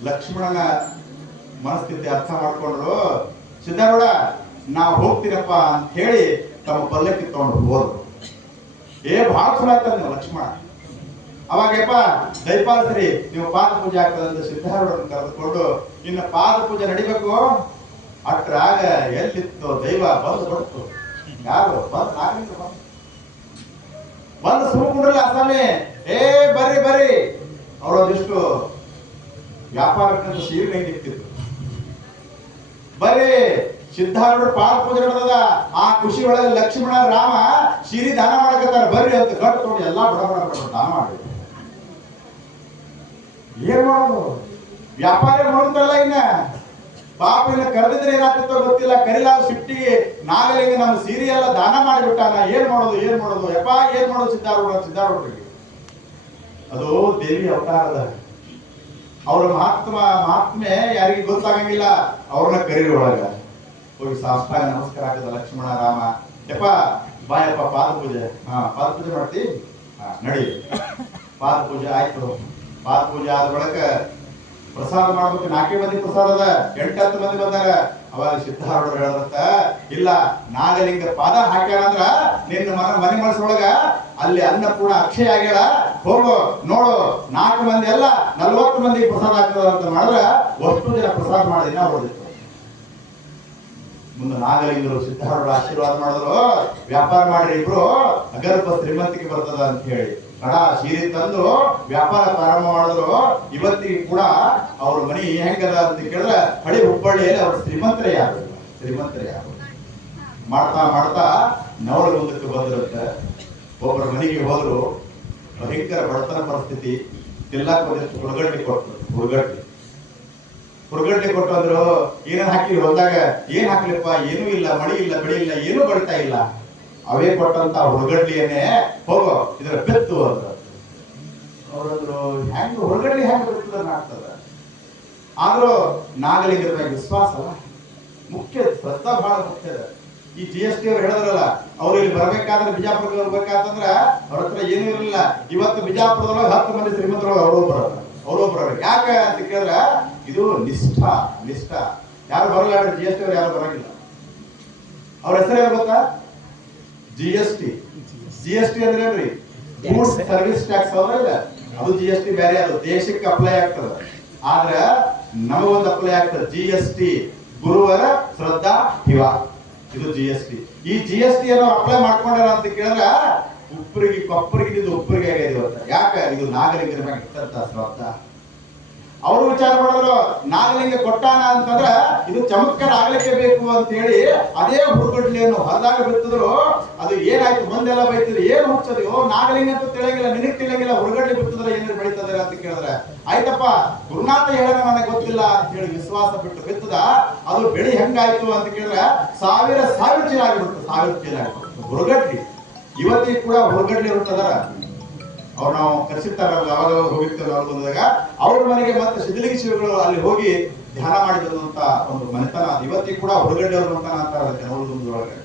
ಲಕ್ಷ್ಮಣನ ಮನಸ್ಥಿತಿ ಅರ್ಥ ಮಾಡ್ಕೊಂಡ್ರು. ಸಿದ್ಧಾರೂಢ ನಾವು ಹೋಗ್ತೀನಪ್ಪ ಅಂತ ಹೇಳಿ ತಮ್ಮ ಪಲ್ಲಕ್ಕಿ ತಗೊಂಡು ಹೋದ್ರು. ಬಹಳ ಚಲೋ ಆಯ್ತದ ಲಕ್ಷ್ಮಣ. ಅವಾಗಪ್ಪ ದೈಪಾಲಸರಿ ನೀವು ಪಾದ ಪೂಜೆ ಆಗ್ತದಂತ ಸಿದ್ಧಾರೂಢರನ್ನು ಕರೆದುಕೊಂಡು, ಇನ್ನು ಪಾದ ಪೂಜೆ ನಡಿಬೇಕು. ಅಟ್ರಾಗ ಎಲ್ಲಿತ್ತು ದೈವ ಬಂದು ಬಂತು. ಯಾರು ಬಂದು ನಾಗಲಿಂಗ ಬಂದು ಸುಮ್ಕೊಂಡ್ರಲ್ಲ ಅಸಾಮಿ, ಬರ್ರಿ ಬರ್ರಿ. ಅವರೊಂದಿಷ್ಟು ವ್ಯಾಪಾರಕ್ಕಂತ ಸೀರೆ ನಿಂತಿತ್ತು. ಬರ್ರಿ ಸಿದ್ಧಾರೂಢ ಪಾದ ಪೂಜೆ ನಡೆದ. ಆ ಖುಷಿ ಒಳಗೆ ಲಕ್ಷ್ಮಣ ರಾಮ ಸೀರೆ ದಾನ ಮಾಡಕತ್ತಾರ, ಬರ್ರಿ ಅಂತ ಗಟ್ಟು ನೋಡಿ ಎಲ್ಲಾ ಬಡ ಬಡ ಬಡ ದಾನ ಮಾಡಿ. ಏನ್ ಮಾಡೋದು, ವ್ಯಾಪಾರ ನೋಡ್ತಲ್ಲ. ಇನ್ನ ಪಾಪ ಇನ್ನ ಕರೆದಿದ್ರೆ ಏನಾಗ್ತಿತ್ತೋ ಗೊತ್ತಿಲ್ಲ. ಕರಿಲಾದ ಸಿಟ್ಟಿಗೆ ನಾಗಲಿಂಗ ನಮ್ಮ ಸೀರೆ ಎಲ್ಲ ದಾನ ಮಾಡಿಬಿಟ್ಟಾನ. ಏನ್ ಮಾಡೋದು ಯಪ್ಪ, ಏನ್ ಮಾಡೋದು ಸಿದ್ಧಾರೂಢರಿಗೆ. ಅದು ದೇವಿ ಅವತಾರದ ಅವ್ರ ಮಹಾತ್ಮೆ ಯಾರಿಗೆ ಗೊತ್ತಾಗಂಗಿಲ್ಲ. ಅವ್ರನ್ನ ಕರೀರಿ ಒಳಗ ಹೋಗಿ ಸಾಷ್ಟಾಂಗ ನಮಸ್ಕಾರ ಹಾಕಿದ ಲಕ್ಷ್ಮಣ ರಾಮ. ಯಪ್ಪ ಬಾಯಪ್ಪ ಪಾದ ಪೂಜೆ. ಪಾದ ಪೂಜೆ ಮಾಡ್ತಿ? ನಡಿ. ಪಾದ ಪೂಜೆ ಆಯ್ತು. ಪಾದ ಪೂಜೆ ಆದ ಬಳಿಕ ಪ್ರಸಾದ ಮಾಡ್ಬೇಕು. 4 ಮಂದಿ ಪ್ರಸಾದ ಅದ, 8-10 ಮಂದಿ ಬಂದಾರ. ಅವಾಗ ಸಿದ್ಧಾರೂಢರು ಹೇಳದಂತ, ಇಲ್ಲ ನಾಗಲಿಂಗ ಪಾದ ಹಾಕ್ಯಾರಂದ್ರ ನಿನ್ನ ಮನೆ ಮನಸ್ಸೊಳಗ ಅಲ್ಲಿ ಅನ್ನಪೂರ್ಣ ಅಕ್ಷಯ ಆಗ್ಯಾಳ, ಹೋಗು ನೋಡು. 4 ಮಂದಿ ಅಲ್ಲ 40 ಮಂದಿಗೆ ಪ್ರಸಾದ ಆಗ್ತದ ಅಂತ ಮಾಡಿದ್ರ ಅಷ್ಟು ಜನ ಪ್ರಸಾದ ಮಾಡಿ ದಿನ ಹೊಡೆದಿತ್ತು. ಮುಂದೆ ನಾಗಲಿಂಗರು ಸಿದ್ಧಾರೂಢರು ಆಶೀರ್ವಾದ ಮಾಡಿದ್ರು, ವ್ಯಾಪಾರ ಮಾಡ್ರಿ ಇಬ್ರು, ಅಗರ್ಭ ಶ್ರೀಮಂತಿಗೆ ಬರ್ತದ ಅಂತ ಹೇಳಿ ಕಡ ಸೀರೆ ತಂದು ವ್ಯಾಪಾರ ಪ್ರಾರಂಭ ಮಾಡಿದ್ರು. ಇವತ್ತಿಗೆ ಕೂಡ ಅವ್ರ ಮನಿ ಹೆಂಗದ ಅಂತ ಕೇಳಿದ್ರೆ ಹಳಿ ಹುಬ್ಬಳ್ಳಿಯಲ್ಲಿ ಅವ್ರ ಶ್ರೀಮಂತರೇ ಯಾರು ಮಾಡ್ತಾ ಮಾಡ್ತಾ ನವಳ ಮುಂದಕ್ಕೆ ಬಂದಿರುತ್ತೆ. ಒಬ್ಬರ ಮನೆಗೆ ಹೋದ್ರು, ಭಯಂಕರ ಬಡತನ ಪರಿಸ್ಥಿತಿ. ತಿಲ್ಲಕ್ಕೆ ಒಂದಿಷ್ಟು ಹುಡುಗಡ್ಡಿ ಕೊಟ್ಟು ಅಂದ್ರು, ಏನೇನ್ ಹಾಕಿ ಹೊಲ್ದಾಗ ಏನ್ ಹಾಕ್ಲಿಪ್ಪ, ಏನೂ ಇಲ್ಲ, ಮಳಿ ಇಲ್ಲ, ಬೆಳಿ ಇಲ್ಲ, ಏನೂ ಬಡಿತಾ ಇಲ್ಲ. ಅವೇ ಕೊಟ್ಟಂತ ಹುಡುಗಡ್ಲಿಯನ್ನೇ ಹೋಗೋ ಇದರ ಬೆತ್ತು ಅಂತ ಅವ್ರಂದ್ರು. ಹೆಂಗ್ ಹುಡುಗಡ್ಲಿ ಹೆಂಗ್ ಬೆತ್ತದನ್ನ ಆಗ್ತದ? ಆದ್ರೂ ನಾಗಲಿಂಗರ ಮೇಲೆ ವಿಶ್ವಾಸ ಅಲ್ಲ ಮುಖ್ಯ, ಶ್ರದ್ಧಾ ಬಹಳ ಮುಖ್ಯ. ಈ GST ಅವ್ರು ಹೇಳಿದ್ರಲ್ಲ, ಅವ್ರು ಇಲ್ಲಿ ಬರ್ಬೇಕಾದ್ರೆ ಬಿಜಾಪುರಕ್ಕೆ ಬರ್ಬೇಕಂತಂದ್ರ ಅವ್ರ ಹತ್ರ ಏನೂ ಇರಲಿಲ್ಲ. ಇವತ್ತು ಬಿಜಾಪುರದೊಳಗೆ 10 ಮಂದಿ ಶ್ರೀಮಂತರೊಳಗೆ ಅವರೊಬ್ಬರು. ಯಾಕೆ ಅಂತ ಕೇಳಿದ್ರ ಇದು ನಿಷ್ಠಾ. ಯಾರು ಬರಲ್ಲ, GST ಅವ್ರು ಯಾರು ಬರಂಗಿಲ್ಲ. ಅವ್ರ ಹೆಸರು ಯಾರು ಗೊತ್ತಾ? GST ಅಂದ್ರೆ ಏನ್ರಿ? Goods service tax. ಅವ್ರಲ್ಲ, ಅದು GST ಬೇರೆ, ಅದು ದೇಶಕ್ಕೆ ಅಪ್ಲೈ ಆಗ್ತದ. ಆದ್ರ ನಮಗೊಂದು ಅಪ್ಲೈ ಆಗ್ತದೆ GST, ಗುರುವರ ಶ್ರದ್ಧಾ ಹಿವ. ಇದು GST. ಈ GST ಏನೋ ಅಪ್ಲೈ ಮಾಡ್ಕೊಂಡಾರ ಅಂತ ಕೇಳಿದ್ರ ಕೊಪ್ಪರಿಗೆ ಉಪ್ಪರಿಗೆ ಆಗಿದೆ ಇವತ್ತು. ಯಾಕೆ? ಇದು ನಾಗಲಿಂಗರ ಮೇಲೆ ಇಟ್ಟಂತ ಶ್ರದ್ಧಾ. ಅವರು ವಿಚಾರ ಮಾಡಿದ್ರು, ನಾಗಲಿಂಗ ಕೊಟ್ಟಾನ ಅಂತಂದ್ರ ಇದು ಚಮತ್ಕಾರ ಆಗ್ಲಿಕ್ಕೆ ಬೇಕು ಅಂತ ಹೇಳಿ ಅದೇ ಹುಡುಗಡ್ಲಿಯನ್ನು ಹೊರದಾಗ ಬಿತ್ತಿದ್ರು. ಅದು ಏನಾಯ್ತು, ಮುಂದೆಲ್ಲ ಬೈತಿದ್ರು, ಏನ್ ಹುಚ್ಚದು, ನಾಗಲಿಂಗ ಅಂತ ತಿಳಿಯಂಗಿಲ್ಲ, ನಿನಗ್ ತಿಳಿಯಂಗಿಲ್ಲ, ಹುಡುಗಡ್ಲಿ ಬಿತ್ತಿದ್ರೆ ಏನಾರು ಬೆಳೀತದಾರೆ ಅಂತ ಕೇಳಿದ್ರೆ, ಆಯ್ತಪ್ಪ ಗುರುನಾಥ ಹೇಳ ನನಗೆ ಗೊತ್ತಿಲ್ಲ ಅಂತ ಹೇಳಿ ವಿಶ್ವಾಸ ಬಿಟ್ಟು ಬಿತ್ತದ. ಅದು ಬೆಳಿ ಹೆಂಗಾಯ್ತು ಅಂತ ಕೇಳಿದ್ರೆ ಸಾವಿರ ಚೀಲ ಆಗಿಬಿಡ್ತು. ಹುಡುಗಡ್ಲಿ ಇವತ್ತಿಗೆ ಕೂಡ ಹುಡುಗಡ್ಲಿ ಹುಟ್ಟದಾರ. ಅವ್ರು ನಾವು ಕರೆಸಿರ್ತಾರ, ಅವಾಗ ಹೋಗಿರ್ತೇವೆ. ಅವ್ರು ಬಂದಾಗ ಅವ್ರ ಮನೆಗೆ ಮತ್ತೆ ಸಿದ್ಧಲಿಂಗ ಶಿವಗಳು ಅಲ್ಲಿ ಹೋಗಿ ಧ್ಯಾನ ಮಾಡಿ ಬಂದಂತ ಒಂದು ಮನೆತನ. ಇವತ್ತಿಗೆ ಕೂಡ ಹುಡುಗಡ್ಡಿ ಅವ್ರ ಮನೆತನ ಅಂತಾರ ಅದಕ್ಕೆ ನವಲಗುಂದದೊಳಗೆ.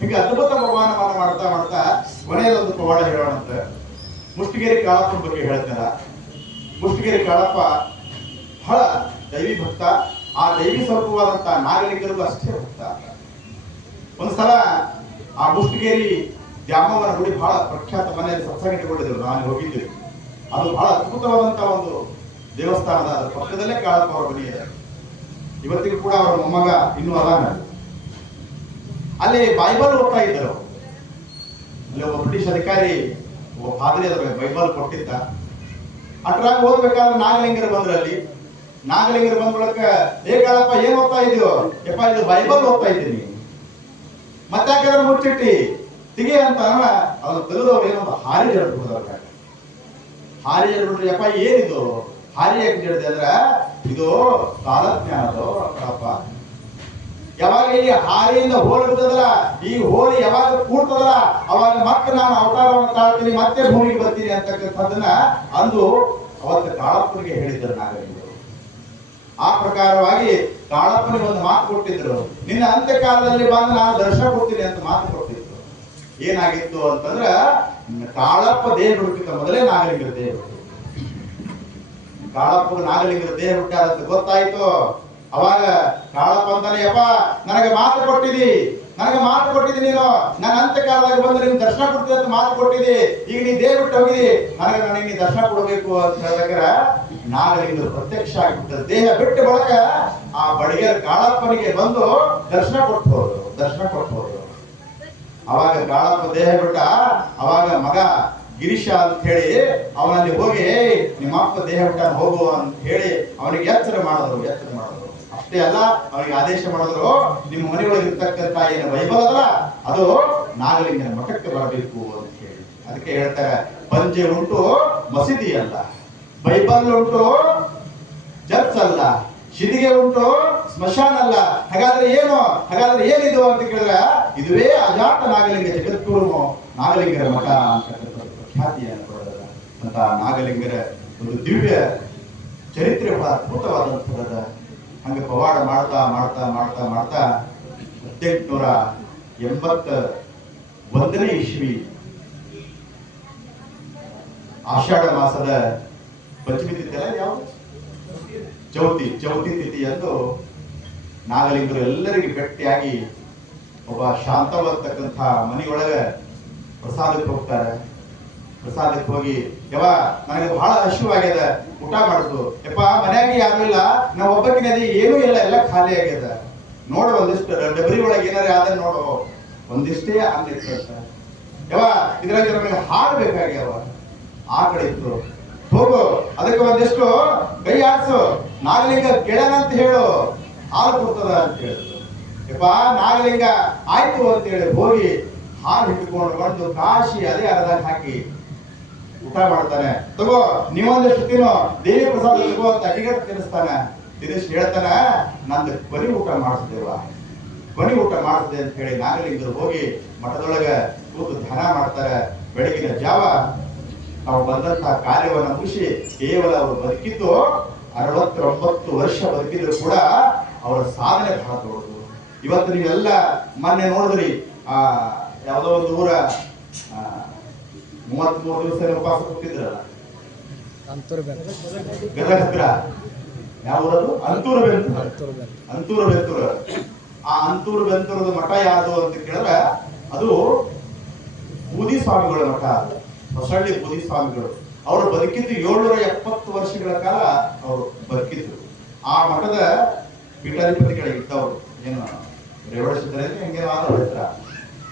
ಹೀಗೆ ಅದ್ಭುತ ಭಗವಾನವನ್ನ ಮಾಡ್ತಾ ಕೊನೆಯದೊಂದು ಪವಾಡ ಹೇಳೋಣಂತೆ. ಮುಷ್ಟಿಗೇರಿ ಕಾಳಪ್ಪನ ಬಗ್ಗೆ ಹೇಳ್ತಾರ. ಮುಷ್ಟಿಗೇರಿ ಕಾಳಪ್ಪ ಬಹಳ ದೈವಿ ಭಕ್ತ. ಆ ದೈವಿ ಸ್ವರೂಪವಾದಂತ ನಾಗಲಿಂಗರಿಗೂ ಅಷ್ಟೇ ಭಕ್ತ. ಒಂದ್ಸಲ ಆ ಮುಷ್ಟಿಗೇರಿ ದ್ಯಾಮವ್ವನ ಗುಡಿ ಬಹಳ ಪ್ರಖ್ಯಾತ, ಮನೆಯಲ್ಲಿ ಸತ್ಸಂಗ ಇಟ್ಟುಕೊಂಡಿದ್ರು, ನಾನು ಹೋಗಿದ್ದೀವಿ. ಅದು ಬಹಳ ಅದ್ಭುತವಾದಂತ ಒಂದು ದೇವಸ್ಥಾನದ ಅದರ ಪಕ್ಕದಲ್ಲೇ ಕಾಳಪ್ಪ ಅವರ ಮನೆ ಇದೆ. ಇವತ್ತಿಗೂ ಕೂಡ ಅವರ ಮೊಮ್ಮಗ ಇನ್ನೂ ಅದಾನ. ಅಲ್ಲಿ ಬೈಬಲ್ ಓದ್ತಾ ಇದ್ದರು. ಅಲ್ಲಿ ಒಬ್ಬ ಬ್ರಿಟಿಷ್ ಅಧಿಕಾರಿ ಒಬ್ಬ ಪಾದ್ರಿ ಅದ್ರ ಬೈಬಲ್ ಕೊಟ್ಟಿದ್ದ. ಅಟ್ರಾಗ ಓದ್ಬೇಕಾದ್ರೆ ನಾಗಲಿಂಗರು ಬಂದ್ರಲ್ಲಿ. ನಾಗಲಿಂಗರು ಬಂದ ಬಳಿಕ ಹೇಗಾಳಪ್ಪ ಏನ್ ಓದ್ತಾ ಇದೀಯೋ? ಯಪ್ಪ ಇದು ಬೈಬಲ್ ಓದ್ತಾ ಇದ್ದೀನಿ. ಮತ್ತೆ ಮುಚ್ಚಿಟ್ಟಿ ತಿಗಿ ಅಂತ ಅದನ್ನ ತೆಗೆದವ್ರು ಏನೊಂದು ಹಾರಿ ಹೇಳ್ಬಿಡ್ತಾರೆ. ಹಾರಿ ಹೇಳ್ಬಿಟ್ರೆ ಯಪ್ಪ ಏನಿದು ಹಾರಿ ಯಾಕೆ ಹೇಳಿದೆ ಅಂದ್ರ ಇದು ಕಾಲಜ್ಞಾನದು ಅಪ್ಪ. ಯಾವಾಗ ಈ ಹಾರಿಯಿಂದ ಹೋಳಿ ಬಿಡ್ತದಲ್ಲ, ಈ ಹೋಳಿ ಯಾವಾಗ ಕೂಡ್ತದಲ್ಲ ಅವಾಗ ಮತ್ತೆ ನಾನು ಅವತಾರವನ್ನು ತಾಳ್ತೀನಿ, ಮತ್ತೆ ಭೂಮಿಗೆ ಬರ್ತೀನಿ ಅಂತಕ್ಕಂಥದ್ದನ್ನ ಅಂದು ಅವತ್ತು ಕಾಳಪ್ಪನಿಗೆ ಹೇಳಿದ್ದರು ನಾಗರಿಕರು. ಆ ಪ್ರಕಾರವಾಗಿ ಕಾಳಪ್ಪನಿಗೆ ಒಂದು ಮಾತು ಕೊಟ್ಟಿದ್ರು, ನಿನ್ನ ಅಂತ್ಯಕಾಲದಲ್ಲಿ ಬಂದು ನಾನು ದರ್ಶನ ಕೊಡ್ತೀನಿ ಅಂತ ಮಾತು ಕೊಟ್ಟಿದ್ರು. ಏನಾಗಿತ್ತು ಅಂತಂದ್ರ ಕಾಳಪ್ಪ ದೇಹ ಬಿಡಕ್ಕಿಂತ ಮೊದಲೇ ನಾಗಲಿಂಗರ ದೇಹ ಬಿಟ್ಟು, ಕಾಳಪ್ಪ ನಾಗಲಿಂಗರ ದೇಹ ಬಿಟ್ಟಾರ ಅಂತ ಗೊತ್ತಾಯ್ತು. ಅವಾಗ ಕಾಳಪ್ಪ ಅಂತಾನೆ, ಯಪ್ಪ ನನಗೆ ಮಾತು ಕೊಟ್ಟಿದಿ ನೀನು, ನನ್ನ ಅಂತ್ಯಕಾಲದಾಗ ಬಂದು ನಿನ್ ದರ್ಶನ ಕೊಡ್ತೀನಿ ಅಂತ ಮಾತು ಕೊಟ್ಟಿದಿ. ಈಗ ನೀ ದೇಹ ಬಿಟ್ಟು ಹೋಗಿದಿ, ನನಗೆ ನೀ ದರ್ಶನ ಕೊಡಬೇಕು ಅಂತ ಹೇಳಿದ್ರ ನಾಗಲಿಂಗರು ಪ್ರತ್ಯಕ್ಷ ಆಗಿಬಿಟ್ಟರು. ದೇಹ ಬಿಟ್ಟು ಬಳಕ ಆ ಬಡಿಗೆರ ಕಾಳಪ್ಪನಿಗೆ ಬಂದು ದರ್ಶನ ಕೊಟ್ಬೋದು. ಅವಾಗ ಕಾಳಪ್ಪ ದೇಹ ಬಿಟ್ಟ. ಅವಾಗ ಮಗ ಗಿರೀಶ ಅಂತ ಹೇಳಿ ಅವನಲ್ಲಿ ಹೋಗಿ ನಿಮ್ಮ ಅಪ್ಪ ದೇಹ ಬಿಟ್ಟ ಹೋಗು ಅಂತ ಹೇಳಿ ಅವನಿಗೆ ಎಚ್ಚರ ಮಾಡಿದ್ರು. ಅಷ್ಟೇ ಅಲ್ಲ, ಅವನಿಗೆ ಆದೇಶ ಮಾಡಿದ್ರು, ನಿಮ್ಮ ಮನೆಯೊಳಗೆ ಇರ್ತಕ್ಕಂಥ ಏನು ಬೈಬಲ್ ಅದಲ್ಲ ಅದು ನಾಗಲಿಂಗನ ಮಠಕ್ಕೆ ಬರಬೇಕು ಅಂತ ಹೇಳಿ. ಅದಕ್ಕೆ ಹೇಳ್ತಾರೆ, ಪಂಜೆ ಉಂಟು ಮಸೀದಿ ಅಲ್ಲ, ಬೈಬಲ್ ಉಂಟು ಚರ್ಚ್ ಅಲ್ಲ, ಶಿದಿಗೆ ಉಂಟು ಸ್ಮಶಾನ ಅಲ್ಲ. ಹಾಗಾದ್ರೆ ಏನಿದು ಅಂತ ಕೇಳಿದ್ರೆ ಇದುವೇ ಅಜಾತ ನಾಗಲಿಂಗ ಜಗದ್ಗುರು ನಾಗಲಿಂಗರ ಮಠ ಅಂತಕ್ಕಂಥ ಖ್ಯಾತಿಯನ್ನು ಪಡೆದ ಅಂತ ನಾಗಲಿಂಗರ ಒಂದು ದಿವ್ಯ ಚರಿತ್ರೆ ಬಹಳ ಅದ್ಭುತವಾದಂಥದ. ಹಂಗೆ ಪವಾಡ ಮಾಡ್ತಾ 1881ನೇ ಇಸ್ವಿ ಆಷಾಢ ಮಾಸದ ಪಂಚಮಿ ತಿಥಿ ಅಲ್ಲ, ಯಾವುದು ಚೌತಿ ತಿಥಿಯಂದು ನಾಗಲಿಂಗರು ಎಲ್ಲರಿಗೆ ಭೇಟಿಯಾಗಿ ಒಬ್ಬ ಶಾಂತವಾಗತಕ್ಕಂಥ ಮನೆಯೊಳಗೆ ಪ್ರಸಾದಕ್ಕೆ ಹೋಗ್ತಾರೆ. ಪ್ರಸಾದಕ್ಕೆ ಹೋಗಿ, ಯವ್ವ ನನಗೆ ಬಹಳ ಹಸಿವಾಗ್ಯದ, ಊಟ ಮಾಡಿಸು. ಯಪ್ಪ ಮನ್ಯಾಗ ಯಾರು ಇಲ್ಲ, ನಾವು ಒಬ್ಬಕ್ಕಿನದಿ ಏನೂ ಇಲ್ಲ, ಎಲ್ಲ ಖಾಲಿ ಆಗ್ಯದ. ನೋಡು ಒಂದಿಷ್ಟು ಡಬರಿ ಒಳಗೆ ಏನಾರ ಆದ ನೋಡು, ಒಂದಿಷ್ಟೇ ಅನ್ನಿತ್ತ. ಯವ್ವ ಇದ್ರಾಗ ನಮಗೆ ಹಾಲು ಬೇಕಾಗ್ಯಾವ, ಆ ಕಡೆ ಇತ್ತು, ಹೋಗು ಅದಕ್ಕೆ ಒಂದಿಷ್ಟು ಕೈ ಆಡ್ಸು, ನಾಗಲಿಂಗ ಕೇಳನಂತ ಹೇಳು, ಹಾಲು ಕೊಡ್ತದ ಅಂತ ಹೇಳಿದ್ರು. ಯಪ್ಪ ನಾಗಲಿಂಗ ಆಯ್ತು ಅಂತ ಹೇಳಿ ಹೋಗಿ ಹಾಲು ಹಿಡ್ಕೊಂಡು ಬಂದು ಕಾಶಿ ಅದೇ ಅರ್ಧಕ್ಕೆ ಹಾಕಿ ಊಟ ಮಾಡ್ತಾನೆ. ತಗೋ ನೀವೊಂದಿಷ್ಟು ತಿನ್ನೋ, ದೇವಿ ಪ್ರಸಾದ ತಗೋ ಅಂತ ಅಡಿಗಟ್ಟು ತಿನ್ನಿಸ್ತಾನೆ. ತಿನ್ನಿಸಿ ಹೇಳ್ತಾನ, ನಂದು ಕೊನೆ ಊಟ ಮಾಡಿಸಿದೆ ಅಂತ ಹೇಳಿ ನಾಗಲಿಂಗರು ಹೋಗಿ ಮಠದೊಳಗೆ ಕೂತು ಧ್ಯಾನ ಮಾಡ್ತಾರೆ. ಬೆಳಗಿನ ಜಾವ ನಾವು ಬಂದಂತಹ ಕಾರ್ಯವನ್ನು ಮುಗಿಸಿ ಕೇವಲ ಅವರು ಬದುಕಿದ್ದು 69 ವರ್ಷ ಬದುಕಿದ್ರು ಕೂಡ ಅವರ ಸಾಧನೆ ಬಹಳ ದೊಡ್ಡದು. ಇವತ್ತು ನೀವೆಲ್ಲ ಮೊನ್ನೆ ನೋಡಿದ್ರಿ, ಯಾವುದೋ ಒಂದು ಊರ 33 ದಿವಸ ಉಪವಾಸ ಕೊಟ್ಟಿದ್ರಲ್ಲ, ಗದಗ ಹತ್ರ ಯಾವ ಊರದು? ಅಂತೂರು ಬೆಂತೂರು. ಆ ಅಂತೂರು ಬೆಂತೂರದ ಮಠ ಯಾವುದು ಅಂತ ಕೇಳಿದ್ರೆ ಅದು ಬೂದಿ ಸ್ವಾಮಿಗಳ ಮಠ. ಹೊಸಳ್ಳಿ ಬೂದಿ ಸ್ವಾಮಿಗಳು ಅವರು ಬದುಕಿದ್ದು 770 ವರ್ಷಗಳ ಕಾಲ ಅವರು ಬದುಕಿದ್ರು. ಆ ಮಠದ ಪೀಠಾಧಿಪತಿಗಳಿದ್ದವರು ಏನು ರೇವಣಸಿದ್ದರೆ ಹೆಂಗೇನೋ ಹೆಸರ.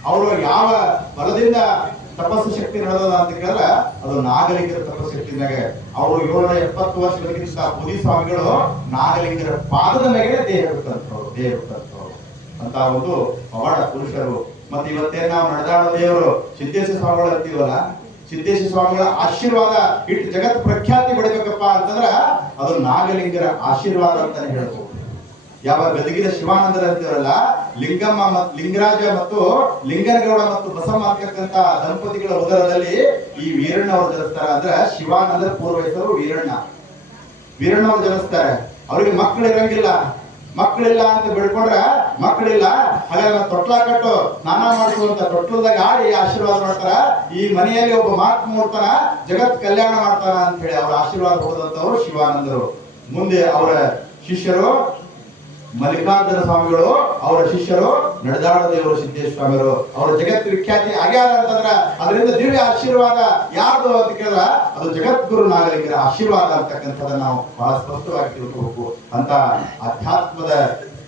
ಅವರು ಯಾವ ಬಲದಿಂದ ತಪಸ್ಸು ಶಕ್ತಿ ನಡೆದ ಅಂತ ಕೇಳಿದ್ರೆ ಅದು ನಾಗಲಿಂಗರ ತಪಸ್ಸು ಶಕ್ತಿನಾಗ. ಅವರು 770 ವರ್ಷ ಬದುಕಿದ್ದ ಬೂದಿ ಸ್ವಾಮಿಗಳು ನಾಗಲಿಂಗರ ಪಾದದ ಮೇಲೆ ದೇಹ ಬಿಟ್ಟಂತವ್ರು ಅಂತ ಒಂದು ಪವಾಡ ಪುರುಷರು. ಮತ್ತೆ ಇವತ್ತೇ ನಾವು ನಡೆದಾಡೋ ದೇವರು ಸಿದ್ದೇಶ್ವರ ಸ್ವಾಮಿಗಳು ಅಂತೀವಲ್ಲ, ಸಿದ್ದೇಶ್ವರ ಸ್ವಾಮಿಗಳ ಆಶೀರ್ವಾದ ಇಟ್ಟು ಜಗತ್ ಪ್ರಖ್ಯಾತಿ ಪಡಿಬೇಕಪ್ಪ ಅಂತಂದ್ರ ಅದು ನಾಗಲಿಂಗರ ಆಶೀರ್ವಾದ ಅಂತಾನೆ ಹೇಳ್ಬೋದು. ಯಾವ ಗದಗಿನ ಶಿವಾನಂದರ ಅಂತೀವಲ್ಲ, ಲಿಂಗರಾಜ ಮತ್ತು ಲಿಂಗನಗೌಡ ಮತ್ತು ಬಸಮ್ಮ ಅಂತಕ್ಕಂಥ ದಂಪತಿಗಳ ಉದರದಲ್ಲಿ ಈ ವೀರಣ್ಣ ಅವರು ಜನಿಸ್ತಾರ. ಅಂದ್ರೆ ಶಿವಾನಂದರ ಪೂರ್ವ ಹೆಸರು ವೀರಣ್ಣ ಅವರು ಜನಿಸ್ತಾರೆ. ಅವ್ರಿಗೆ ಮಕ್ಕಳಿಲ್ಲ ಅಂತ ಬಿಡ್ಕೊಂಡ್ರ ಮಕ್ಕಳಿಲ್ಲ, ಹಾಗಾದ್ರೆ ತೊಟ್ಲ ಕಟ್ಟು ಸ್ನಾನ ಮಾಡಿಸುವಂತ ತೊಟ್ಲದಾಗ ಆಡಿ ಆಶೀರ್ವಾದ ಮಾಡ್ತಾರ. ಈ ಮನೆಯಲ್ಲಿ ಒಬ್ಬ ಮಹಾತ್ಮ ಮೂಡ್ತಾನ, ಜಗತ್ ಕಲ್ಯಾಣ ಮಾಡ್ತಾನ ಅಂತ ಹೇಳಿ ಅವರ ಆಶೀರ್ವಾದ ಹೊಡೆದಂತವರು ಶಿವಾನಂದರು. ಮುಂದೆ ಅವರ ಶಿಷ್ಯರು ಮಲ್ಲಿಕಾರ್ಜುನ ಸ್ವಾಮಿಗಳು, ಅವರ ಶಿಷ್ಯರು ನಡೆದಾಡ ದೇವರು ಸಿದ್ದೇಶ್ವರ ಸ್ವಾಮಿಗಳು. ಅವರ ಜಗತ್ ವಿಖ್ಯಾತಿ ಆಗ್ಯಾರ ಅಂತಂದ್ರ ಅದರಿಂದ ದಿವ್ಯ ಆಶೀರ್ವಾದ ಯಾರ್ದು ಅಂತ ಕೇಳಿದ್ರ ಅದು ಜಗದ್ಗುರು ನಾಗಲಿಂಗರ ಆಶೀರ್ವಾದ ಅಂತಕ್ಕಂಥದ್ದನ್ನ ನಾವು ಬಹಳ ಸ್ಪಷ್ಟವಾಗಿ ತಿಳ್ಕೋಬೇಕು. ಅಂತ ಅಧ್ಯಾತ್ಮದ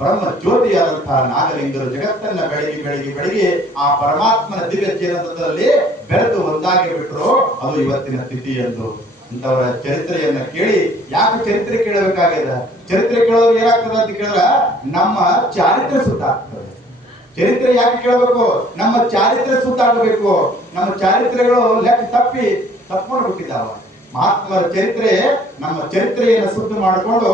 ಬ್ರಹ್ಮ ಜ್ಯೋತಿಯಾದಂತಹ ನಾಗಲಿಂಗರು ಜಗತ್ತನ್ನ ಬೆಳಗಿ ಆ ಪರಮಾತ್ಮನ ದಿವ್ಯ ಚೇತನದಲ್ಲಿ ಬೆರೆತು ಒಂದಾಗಿ ಬಿಟ್ಟರು. ಅದು ಇವತ್ತಿನ ತಿಥಿ ಎಂದು ಅಂತವರ ಚರಿತ್ರೆಯನ್ನ ಕೇಳಿ ಯಾಕೆ ಚರಿತ್ರೆ ಕೇಳಬೇಕಾಗಿದೆ? ಚರಿತ್ರೆ ಕೇಳೋದು ಏನಾಗ್ತದೆ ಅಂತ ಕೇಳಿದ್ರೆ ನಮ್ಮ ಚಾರಿತ್ರ್ಯ ಸುತ್ತಾಗ್ತದೆ. ಚರಿತ್ರೆ ಯಾಕೆ ಕೇಳಬೇಕು? ನಮ್ಮ ಚಾರಿತ್ರ್ಯ ಸುತ್ತಾಡಬೇಕು. ನಮ್ಮ ಚಾರಿತ್ರೆಗಳು ಲೆಕ್ಕ ತಪ್ಪಿಕೊಂಡು ಬಿಟ್ಟಿದ್ದಾವ. ಮಹಾತ್ಮರ ಚರಿತ್ರೆ ನಮ್ಮ ಚರಿತ್ರೆಯನ್ನು ಸುದ್ದಿ ಮಾಡಿಕೊಂಡು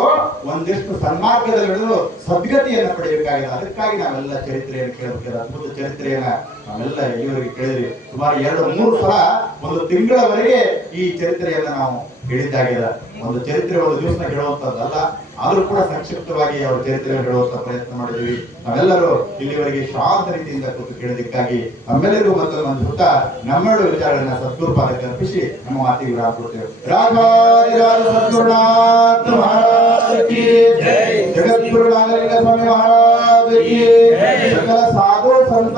ಒಂದಿಷ್ಟು ಸನ್ಮಾರ್ಗದಲ್ಲಿ ಹಿಡಿದು ಸದ್ಗತಿಯನ್ನು ಪಡೆಯಬೇಕಾಗಿದೆ. ಅದಕ್ಕಾಗಿ ನಾವೆಲ್ಲ ಚರಿತ್ರೆಯನ್ನು ಕೇಳಬೇಕಾಗಿದೆ. ಅದ್ಭುತ ಚರಿತ್ರೆಯನ್ನ ನಾವೆಲ್ಲ ಇಲ್ಲಿವರೆಗೆ ಕೇಳಿದ್ವಿ. ಸುಮಾರು 2-3 ಸಲ ಒಂದು ತಿಂಗಳವರೆಗೆ ಈ ಚರಿತ್ರೆಯನ್ನ ನಾವು ಹೇಳಿದ್ದಾಗಿದೆ. ಒಂದು ಚರಿತ್ರೆ ಒಂದು ದಿವಸ ಹೇಳುವಂತದ್ದಲ್ಲ, ಆದ್ರೂ ಕೂಡ ಸಂಕ್ಷಿಪ್ತವಾಗಿ ಅವರ ಚರಿತ್ರೆಯನ್ನು ಹೇಳುವಂತ ಪ್ರಯತ್ನ ಮಾಡಿದ್ವಿ. ನಾವೆಲ್ಲರೂ ಇಲ್ಲಿವರೆಗೆ ಶಾಂತ ರೀತಿಯಿಂದ ಕೂತು ಕೇಳಿದ್ದಕ್ಕಾಗಿ ನಮ್ಮೆಲ್ಲರಿಗೂ ಮತ್ತೊಂದು ಸುತ್ತ ನಮ್ಮೆರಡು ವಿಚಾರಗಳನ್ನ ಸದ್ಗುರು ಪಾದಕ್ಕೆ ಅರ್ಪಿಸಿ ನಮ್ಮ ಮಾತಿಗೆ ವಿರಾಮ ಕೊಡ್ತೇವೆ. ರಾಘವಾದಿರಾಜ ಸದ್ಗುರುನಾಥ ಮಹಾರಾಜ ಕಿ ಜೈ, ಜಗದ್ಗುರು ನಾಗಲಿಂಗ ಸ್ವಾಮಿ ಮಹಾರಾಜ ಕಿ ಜೈ, ಸಕಲ ಸಾಧು ಸಂತ